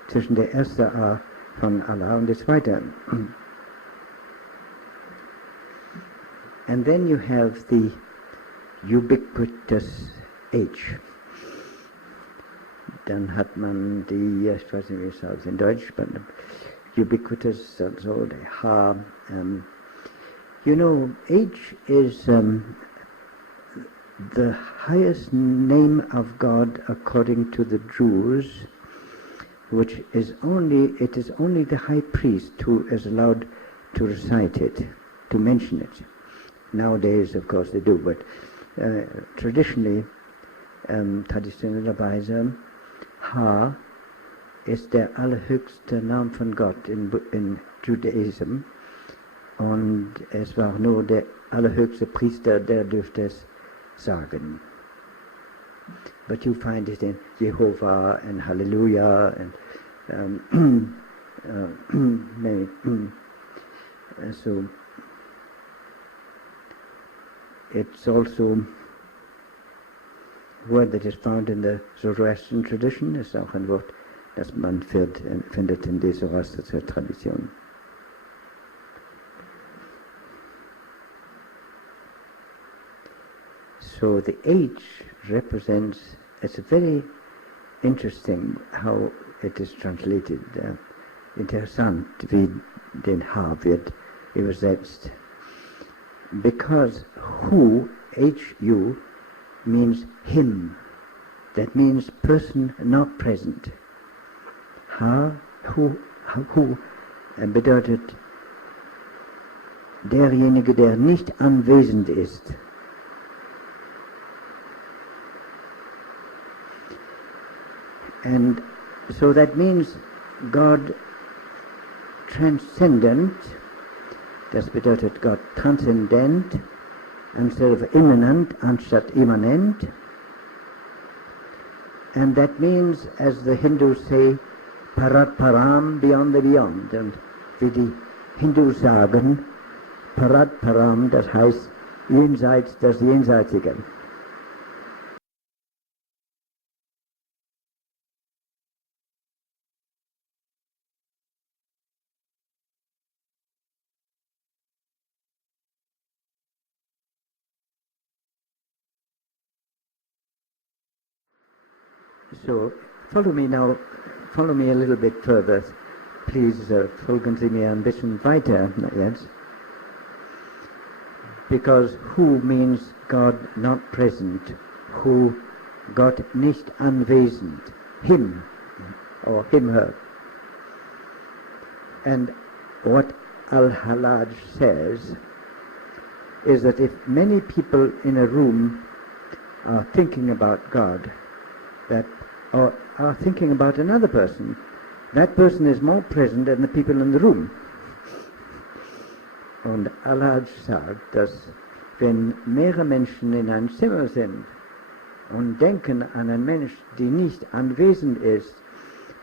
Zwischen der ersten A von Allah und der zweiten. And then you have the ubiquitous H. Dann hat man die, ich weiß nicht, wie es heißt in Deutsch, but ubiquitous, also der H. You know, H is the highest name of God according to the Jews, which is it is only the high priest who is allowed to recite it, to mention it. Nowadays, of course, they do, but traditionally, traditionellerweise, H ist der allerhöchste Name von Gott in Judaism, und es war nur der allerhöchste Priester, der dürfte es sagen. But you find it in Jehovah and Hallelujah and so it's also a word that is found in the Zoroastrian tradition, ist auch ein Wort, das man findet in der Zoroastrischen Tradition. So the H represents, it's very interesting how it is translated. Interessant, wie den H wird übersetzt. Because who, H-U, means him. That means person not present. Who bedeutet derjenige, der nicht anwesend ist. And so that means God transcendent, das bedeutet Gott transzendent, instead of immanent, anstatt immanent. And that means, as the Hindus say, parat param, beyond the beyond. Und wie die Hindus sagen, parat param, das heißt jenseits das Jenseitige. So, follow me now, follow me a little bit further. Please, folgen Sie mir ein bisschen weiter jetzt. Because who means God not present, who Gott nicht anwesend, him, or him, her. And what Al-Halaj says is that if many people in a room are thinking about God, or are thinking about another person, that person is more present than the people in the room. Und Allah sagt, dass wenn mehrere Menschen in einem Zimmer sind und denken an einen Mensch, der nicht anwesend ist,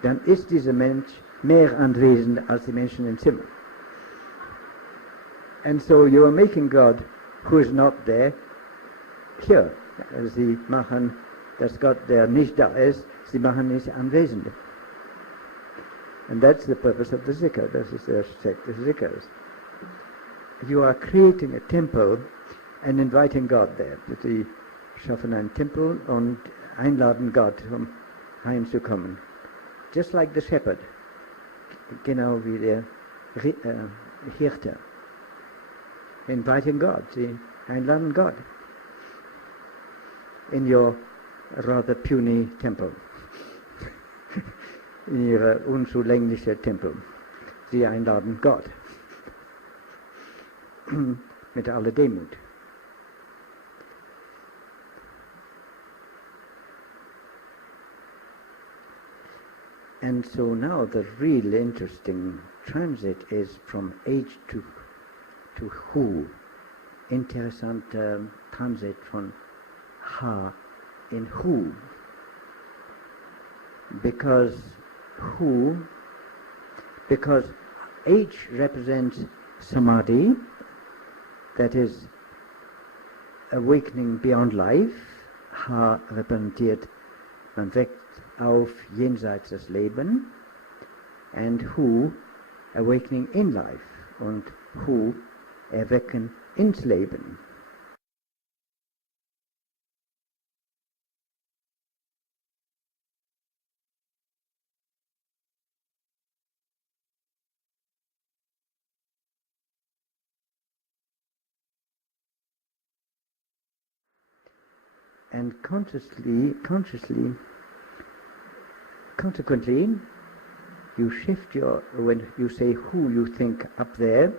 dann ist dieser Mensch mehr anwesend als die Menschen im Zimmer. And so you are making God, who is not there, here. Sie machen, dass Gott, der nicht da ist, sie machen nicht anwesend. And that's the purpose of the zikr. Das ist der Zweck des Zikrs. You are creating a temple and inviting God there. Sie schaffen einen Tempel und einladen Gott, um reinzukommen. Just like the shepherd. Genau wie der Hirte. Inviting God. Sie einladen Gott. In your rather puny temple. In ihrer unzulänglichen Tempel. Sie einladen Gott. Mit aller Demut. And so now the real interesting transit is from age to who. Interessanter Transit von ha in who. Because H represents samadhi, that is awakening beyond life. Ha repräsentiert, man weckt auf jenseits des Leben. And who, awakening in life. Und who, erwecken ins Leben. And consequently, you shift when you say who, you think up there,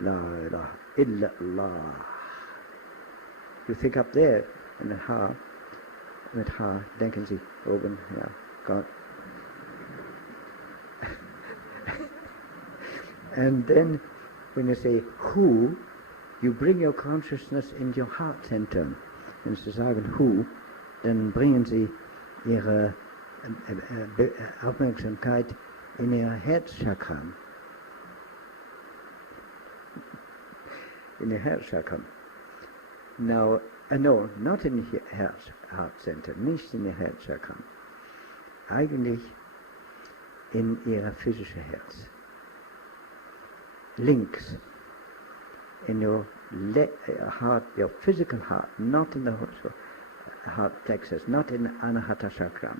la ilaha illallah. You think up there, and the ha, mit ha, denken Sie oben, ja, Gott. And then, when you say who, you bring your consciousness into your heart center. Wenn Sie sagen who, dann bringen Sie Ihre Aufmerksamkeit in Ihr Herzchakra. In Ihr Herzchakra. Now, no, not in Ihr Heart Center, nicht in Ihr Herzchakra. Eigentlich in Ihr physisches Herz. Links. In your heart, your physical heart, not in the heart plexus, not in Anahata Chakra.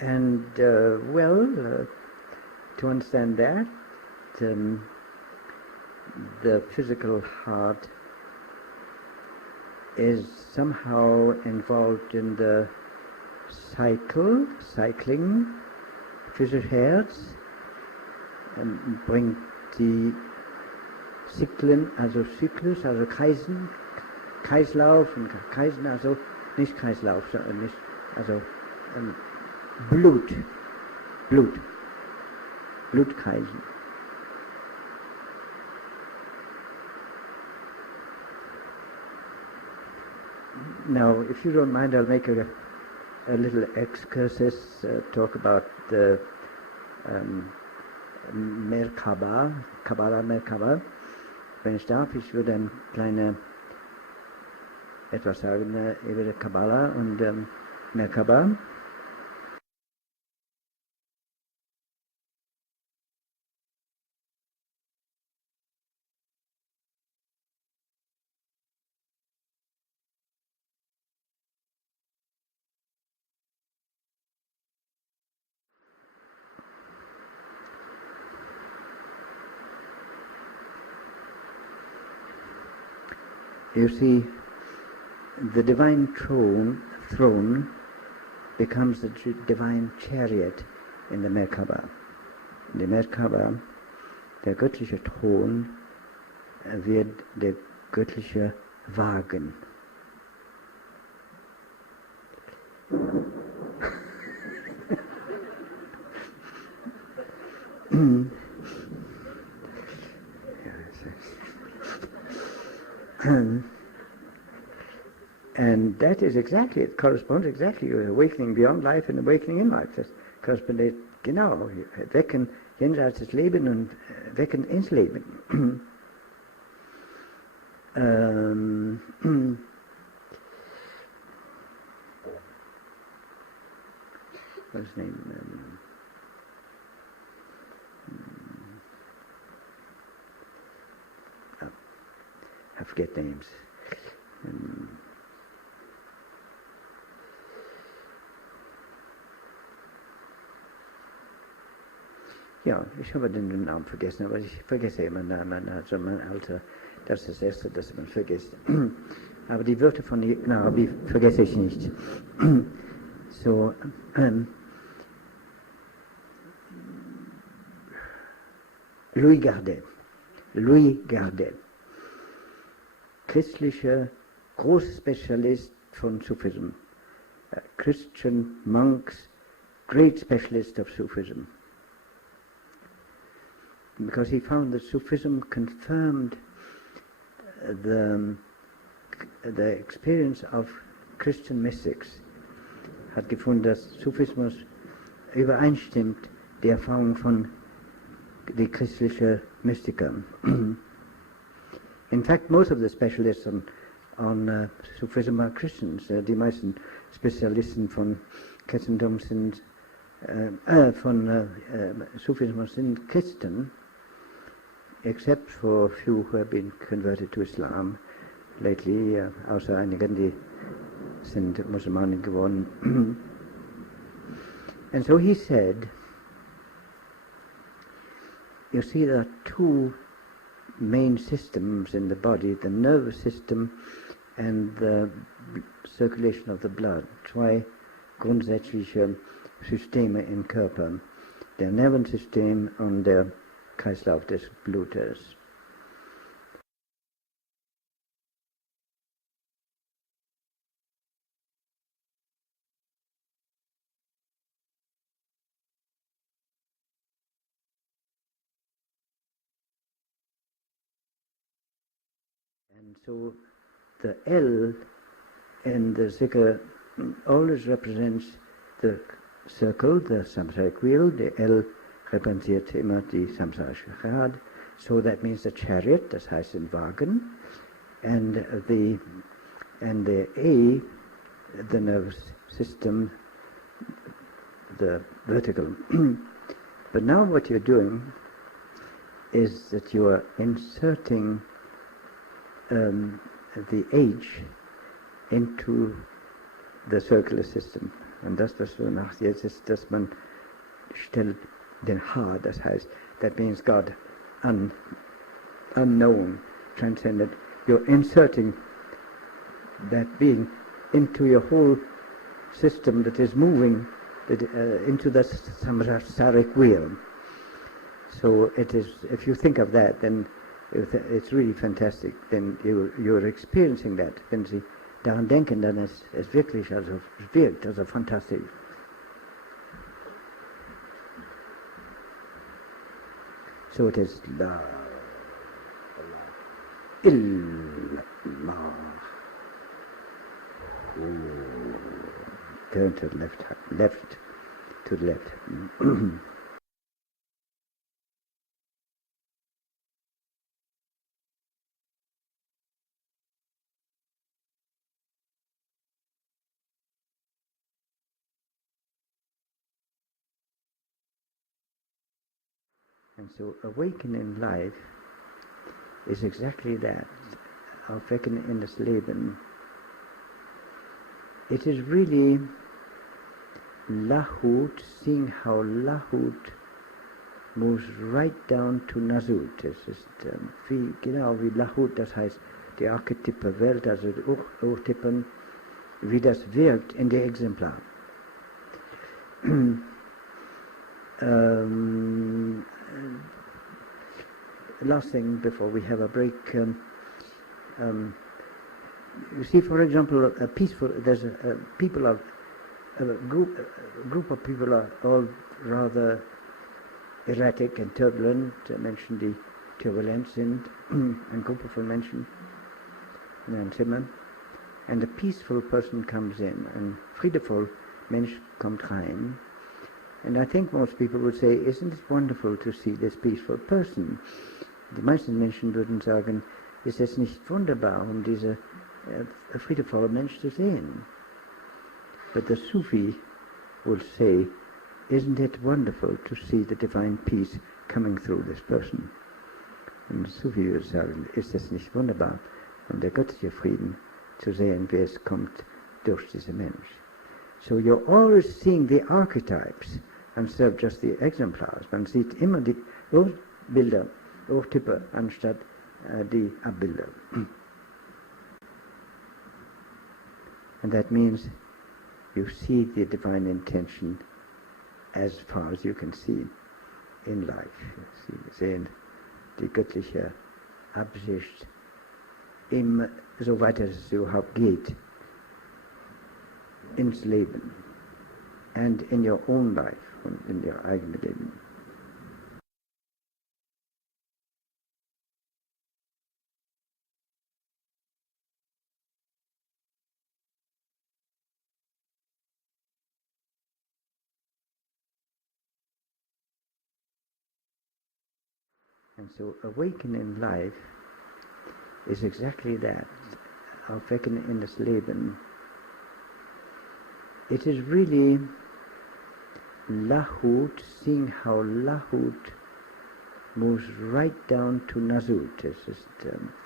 And, to understand that, the physical heart is somehow involved in the cycling, physisches Herz, bringt die Zyklen, also Zyklus, also Kreisen, Kreislauf und Kreisen, also nicht Kreislauf, nicht, also Blut, Blutkreisen. Now, if you don't mind, I'll make a little excursus, talk about the Merkaba, Kabbalah Merkaba. Wenn ich darf, ich würde ein kleines etwas sagen über Kabbalah und Merkaba. You see, the divine throne becomes the divine chariot in the Merkaba. In der Merkaba, der göttliche Thron, wird der göttliche Wagen. And that is exactly, it corresponds exactly to awakening beyond life and awakening in life. Das korrespondiert genau, wecken jenseits des Lebens und wecken ins Leben. What's his name? I forget names. Ja, ich habe den Namen vergessen, aber ich vergesse immer Namen, also mein Alter, das ist das Erste, das man vergisst. Aber die Wörter von die vergesse ich nicht. So, Louis Gardet, christlicher Großspezialist von Sufism, Christian monks, great specialist of Sufism. Because he found that Sufism confirmed the experience of Christian mystics. Hat gefunden, dass Sufismus übereinstimmt die Erfahrung von die christlichen Mystikern. In fact, most of the specialists on Sufism are Christians. Die meisten Spezialisten von Christentum sind von Sufismus sind Christen. Except for a few who have been converted to Islam lately, außer einigen, die sind Musulmanen geworden. And so he said, you see, there are two main systems in the body, the nervous system and the circulation of the blood. Zwei grundsätzliche Systeme im Körper, der Nervensystem und der Kreislauf des Blutes. And so the L in the Zikr always represents the circle, the samsaric wheel. The L repräsentiert immer die samsarische Rad. So that means the chariot, das heißt den Wagen, and the A, the nervous system, the vertical. But now what you're doing is that you are inserting the H into the circular system. Und das, was du machst jetzt, ist, dass man stellt den H, das heißt, that means God, unknown, transcendent. You're inserting that being into your whole system that is moving into the samsaric wheel. So it is, if you think of that, then It's really fantastic. Then you're experiencing that. Wenn Sie daran denken, dann ist es wirklich, also wirkt, also fantastisch. So it is la, illallah. Turn to the left, to the left. And so awakening in life is exactly that. Aufwecken in das Leben. It is really Lahut, seeing how Lahut moves right down to Nasut. Es ist wie, genau wie Lahut, das heißt die archetype Welt, also die Urtypen, wie das wirkt in der Exemplar. Last thing before we have a break, you see, for example, there's a group of people are all rather erratic and turbulent. Menschen, die turbulent sind, eine Gruppe von Menschen in einem Zimmer. And a peaceful person comes in, ein friedevoll Mensch kommt rein. And I think most people would say, isn't it wonderful to see this peaceful person? Die meisten Menschen würden sagen, ist es nicht wunderbar, diese friedevolle Mensch zu sehen? But the Sufi will say, isn't it wonderful to see the divine peace coming through this person? Und der Sufi würde sagen, ist es nicht wunderbar, der göttliche Frieden zu sehen, wie es kommt durch diesen Mensch? So you're always seeing the archetypes instead of just the exemplars. Man sieht immer die Bilder, Urtypen, anstatt die Abbilder. And that means you see the divine intention as far as you can see in life. Sie sehen die göttliche Absicht soweit es überhaupt geht, ins Leben. And in your own life, und in your eigenen Leben. And so awakening in life is exactly that. Aufwecken in das Leben. It is really Lahut, seeing how Lahut moves right down to Nasut. Es ist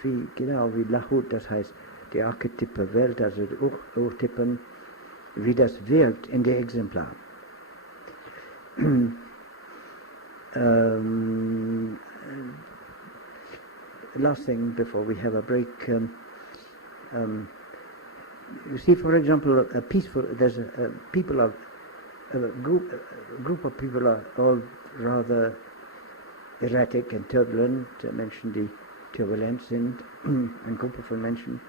wie, genau wie Lahut, das heißt die archetype Welt, also die Urtypen, wie das wirkt in der Exemplar. Last thing before we have a break, you see, for example, there's a group of people are all rather erratic and turbulent. Menschen, die turbulent sind, eine Gruppe von Menschen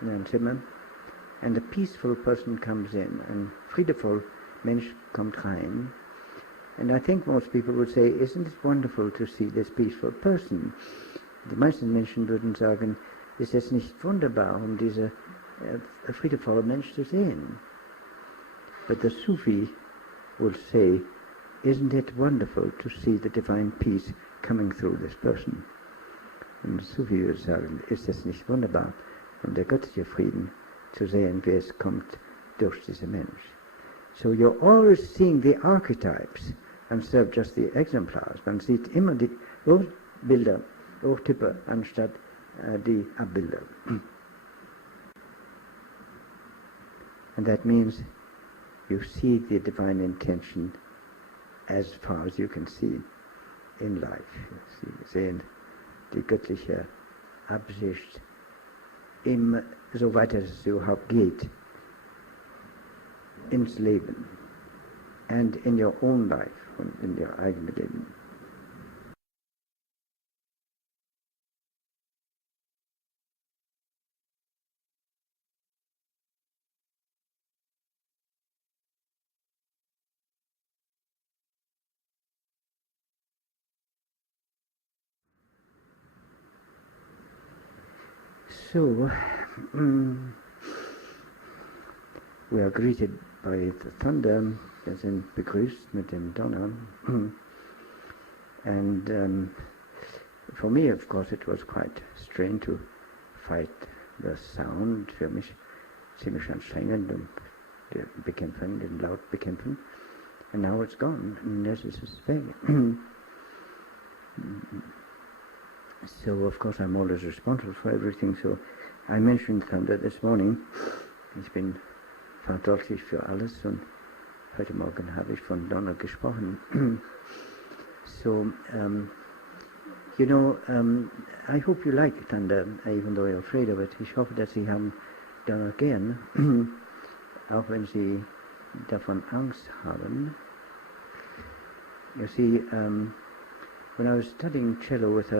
in einem Zimmer. And a peaceful person comes in, ein friedevoll Mensch kommt rein. And I think most people would say, isn't it wonderful to see this peaceful person? Die meisten Menschen würden sagen, ist es nicht wunderbar, diese friedevolle Mensch zu sehen? But the Sufi will say, isn't it wonderful to see the divine peace coming through this person? Und der Sufi würde sagen, ist es nicht wunderbar, der göttliche Frieden zu sehen, wie es kommt durch diesen Mensch? So you're always seeing the archetypes instead of just the exemplars. Man sieht immer die Bilder, Urtypen, anstatt die Abbilder. And that means you see the divine intention as far as you can see in life. Sie sehen die göttliche Absicht soweit es überhaupt geht, ins Leben. And in your own life, und in your eigenen Leben. So, we are greeted by the thunder, as in begrüßt mit dem Donner. And for me, of course, it was quite strange to fight the sound. Für mich ziemlich anstrengend und bekämpfen, den Laut bekämpfen. And now it's gone, and this is weg. So, of course, I'm always responsible for everything. So, I mentioned thunder this morning. Ich bin verantwortlich für alles und heute Morgen habe ich von Donner gesprochen. So, you know, I hope you like thunder, even though you're afraid of it. Ich hoffe, dass Sie haben Donner gern, auch wenn Sie davon Angst haben. You see, when I was studying cello with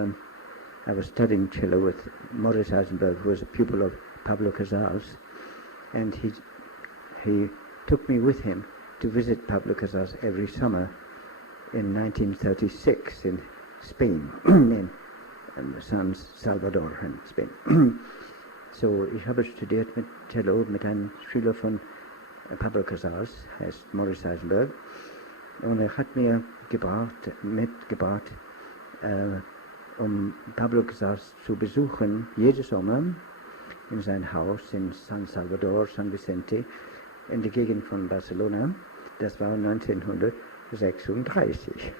Morris Eisenberg, who was a pupil of Pablo Casals, and he took me with him to visit Pablo Casals every summer in 1936 in Spain, in San Salvador in Spain. So, ich habe studiert mit Cello mit einem Schüler von Pablo Casals, heißt Morris Eisenberg, und hat mir mitgebracht, um Pablo Casals zu besuchen, jeden Sommer in sein Haus in San Salvador, San Vicente, in der Gegend von Barcelona. Das war 1936,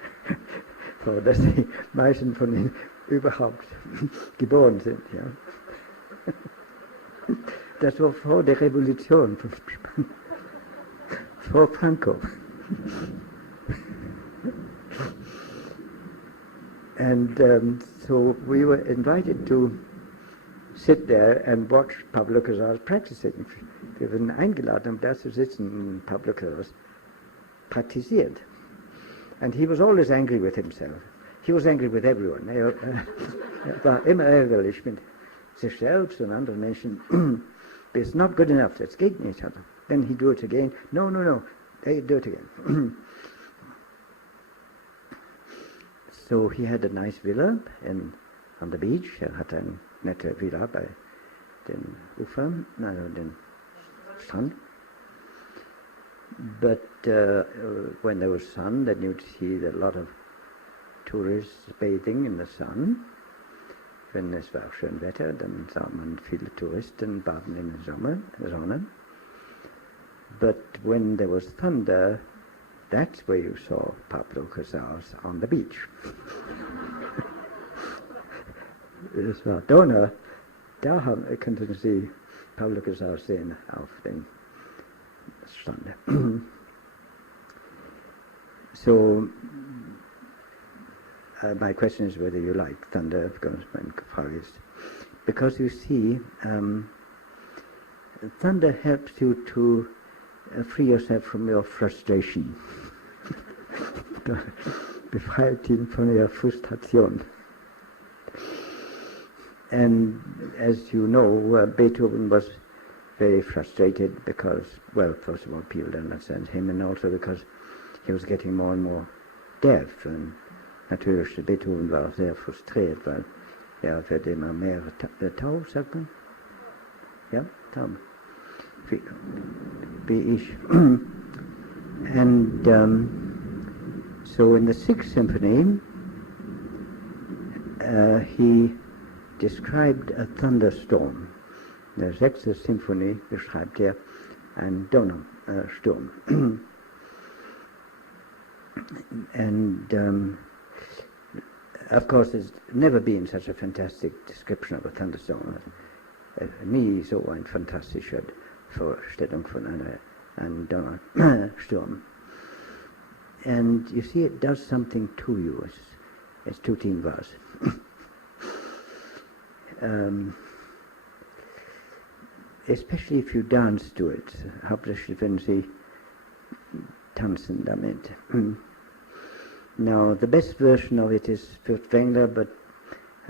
so dass die meisten von ihnen überhaupt geboren sind. Ja. Das war vor der Revolution, vor Franco. And so we were invited to sit there and watch Pablo Casals practicing. Wir wurden eingeladen, um da zu sitzen, und Pablo Casals praktiziert. And he was always angry with himself. He was angry with everyone. Er war immer ärgerlich mit sich selbst und anderen Menschen. But it's not good enough, das geht nicht. Then he do it again. No, they do it again. So he had a nice villa on the beach. Er hatte eine nette Villa bei den Ufern, den Strand. But when there was sun, then you'd see a lot of tourists bathing in the sun. Wenn es war schön Wetter, dann sah man viele Touristen baden in der Sonne. But when there was thunder, that's where you saw Pablo Casals on the beach. Es war Donner, da konnten Sie Pablo Casals sehen auf dem Strand. So, my question is whether you like thunder, of course, mein Frage ist. Because you see, thunder helps you to free yourself from your frustration. Befreit ihn von Ihrer Frustration. And as you know, Beethoven was very frustrated because, well, first of all, people don't understand him, and also because he was getting more and more deaf. And natürlich, Beethoven war sehr frustriert, weil er wird immer mehr taub, sagt man? Ja, taub. Wie ich. And so in the Sixth Symphony, he described a thunderstorm. In der Sechste Symphonie beschreibt er einen Donnersturm. And of course, there's never been such a fantastic description of a thunderstorm. Nie so eine fantastische Vorstellung von einem Donnersturm. And you see, it does something to you. Es tut ihm was. Especially if you dance to it, hauptsächlich wenn Sie tanzen damit. Now, the best version of it is Furtwängler, but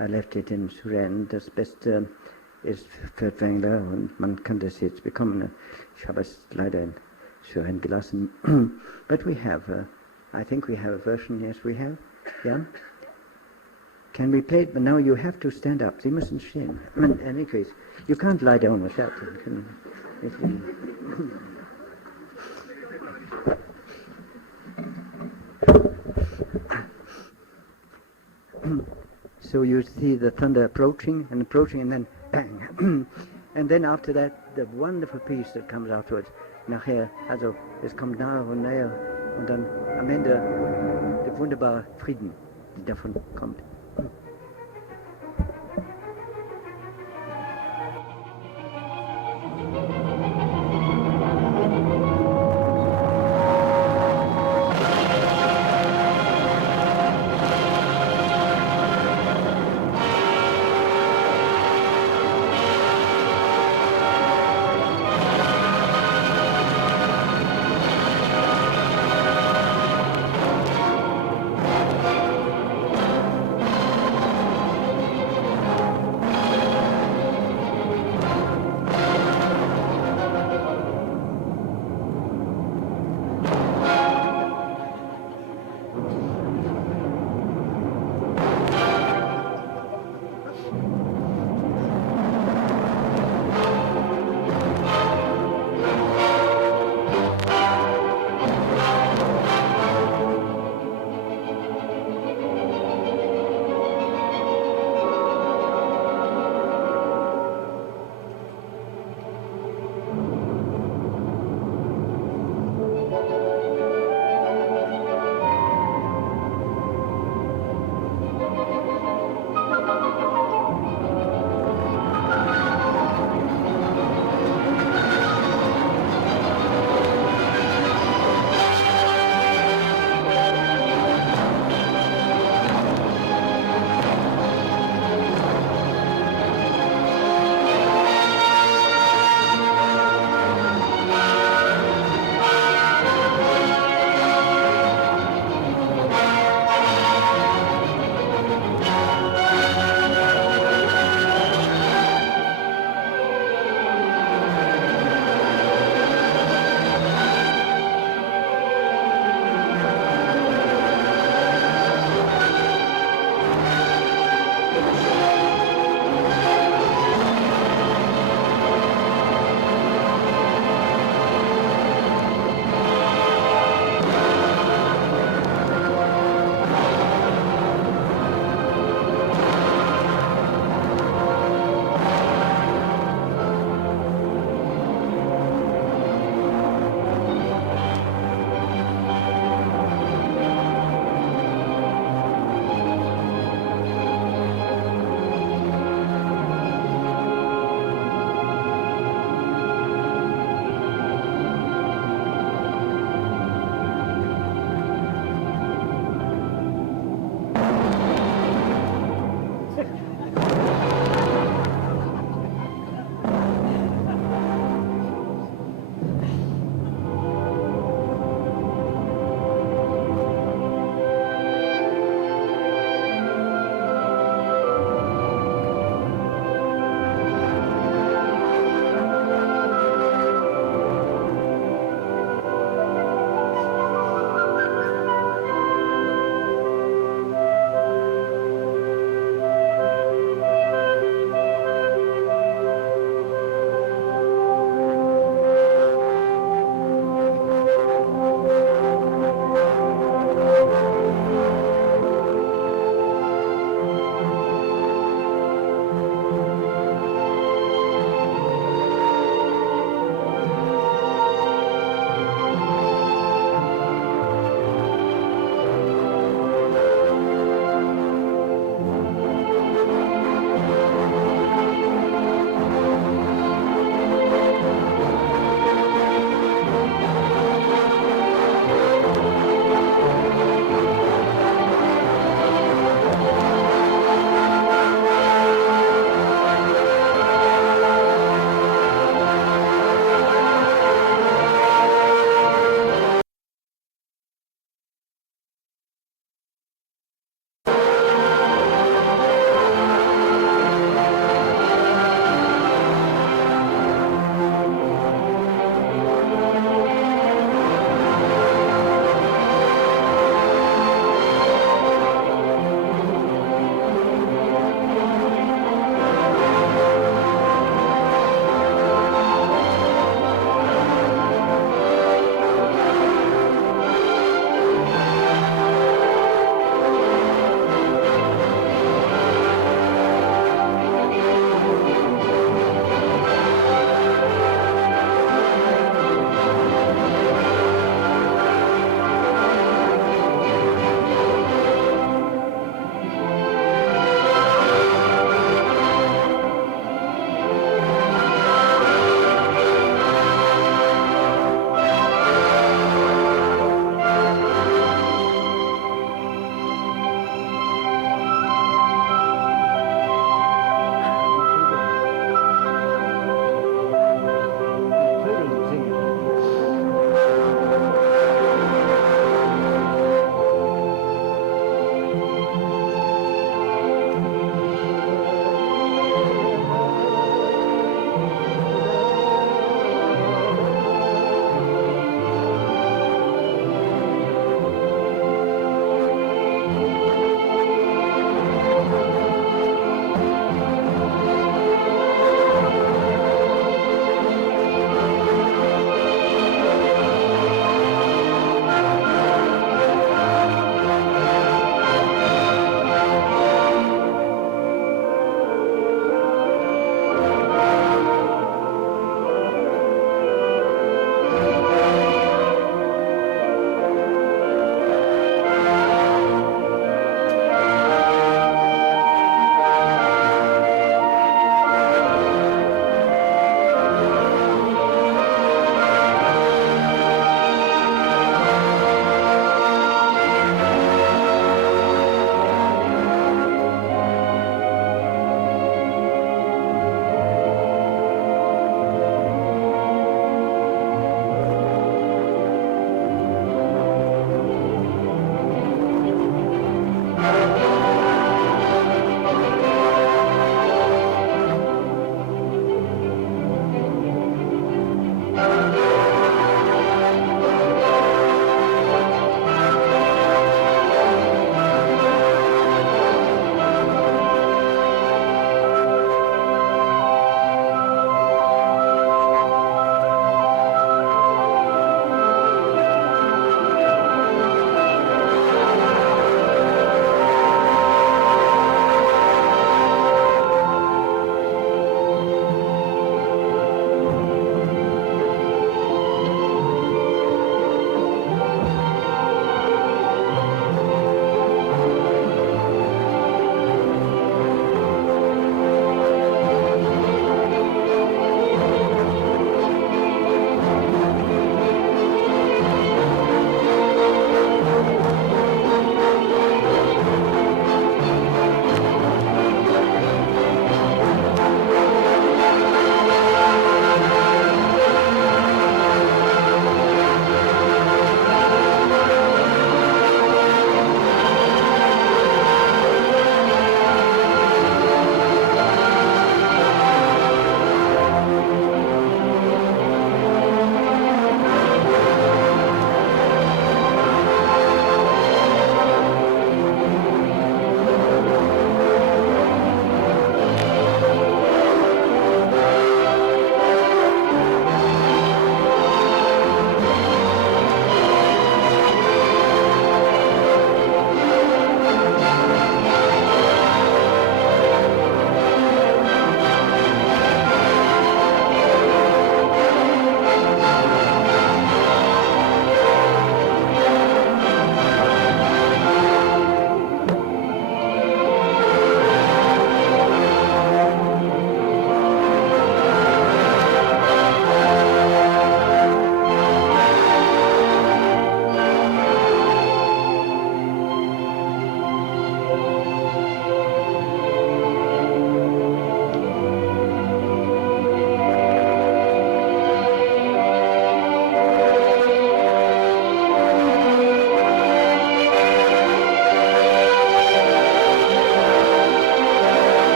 I left it in Suren. Das Beste ist Furtwängler und man kann das jetzt bekommen. Ich habe es leider in Suren gelassen. But we have, I think we have a version, yes we have. Yeah? can be played, but now you have to stand up. Sie müssen stehen. In any case, you can't lie down without them. So you see the thunder approaching, and then bang. And then after that, the wonderful peace that comes afterwards. Nachher, also, es kommt näher und näher. Und dann am Ende der wunderbare Frieden, der davon kommt.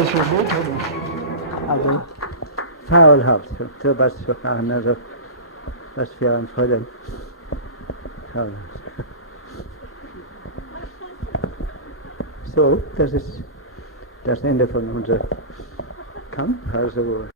das so gut haben. Also faulhaft, sowas zu machen, also was für ein Freude. Faulhaft. So, das ist das Ende von unserem Kampf. Also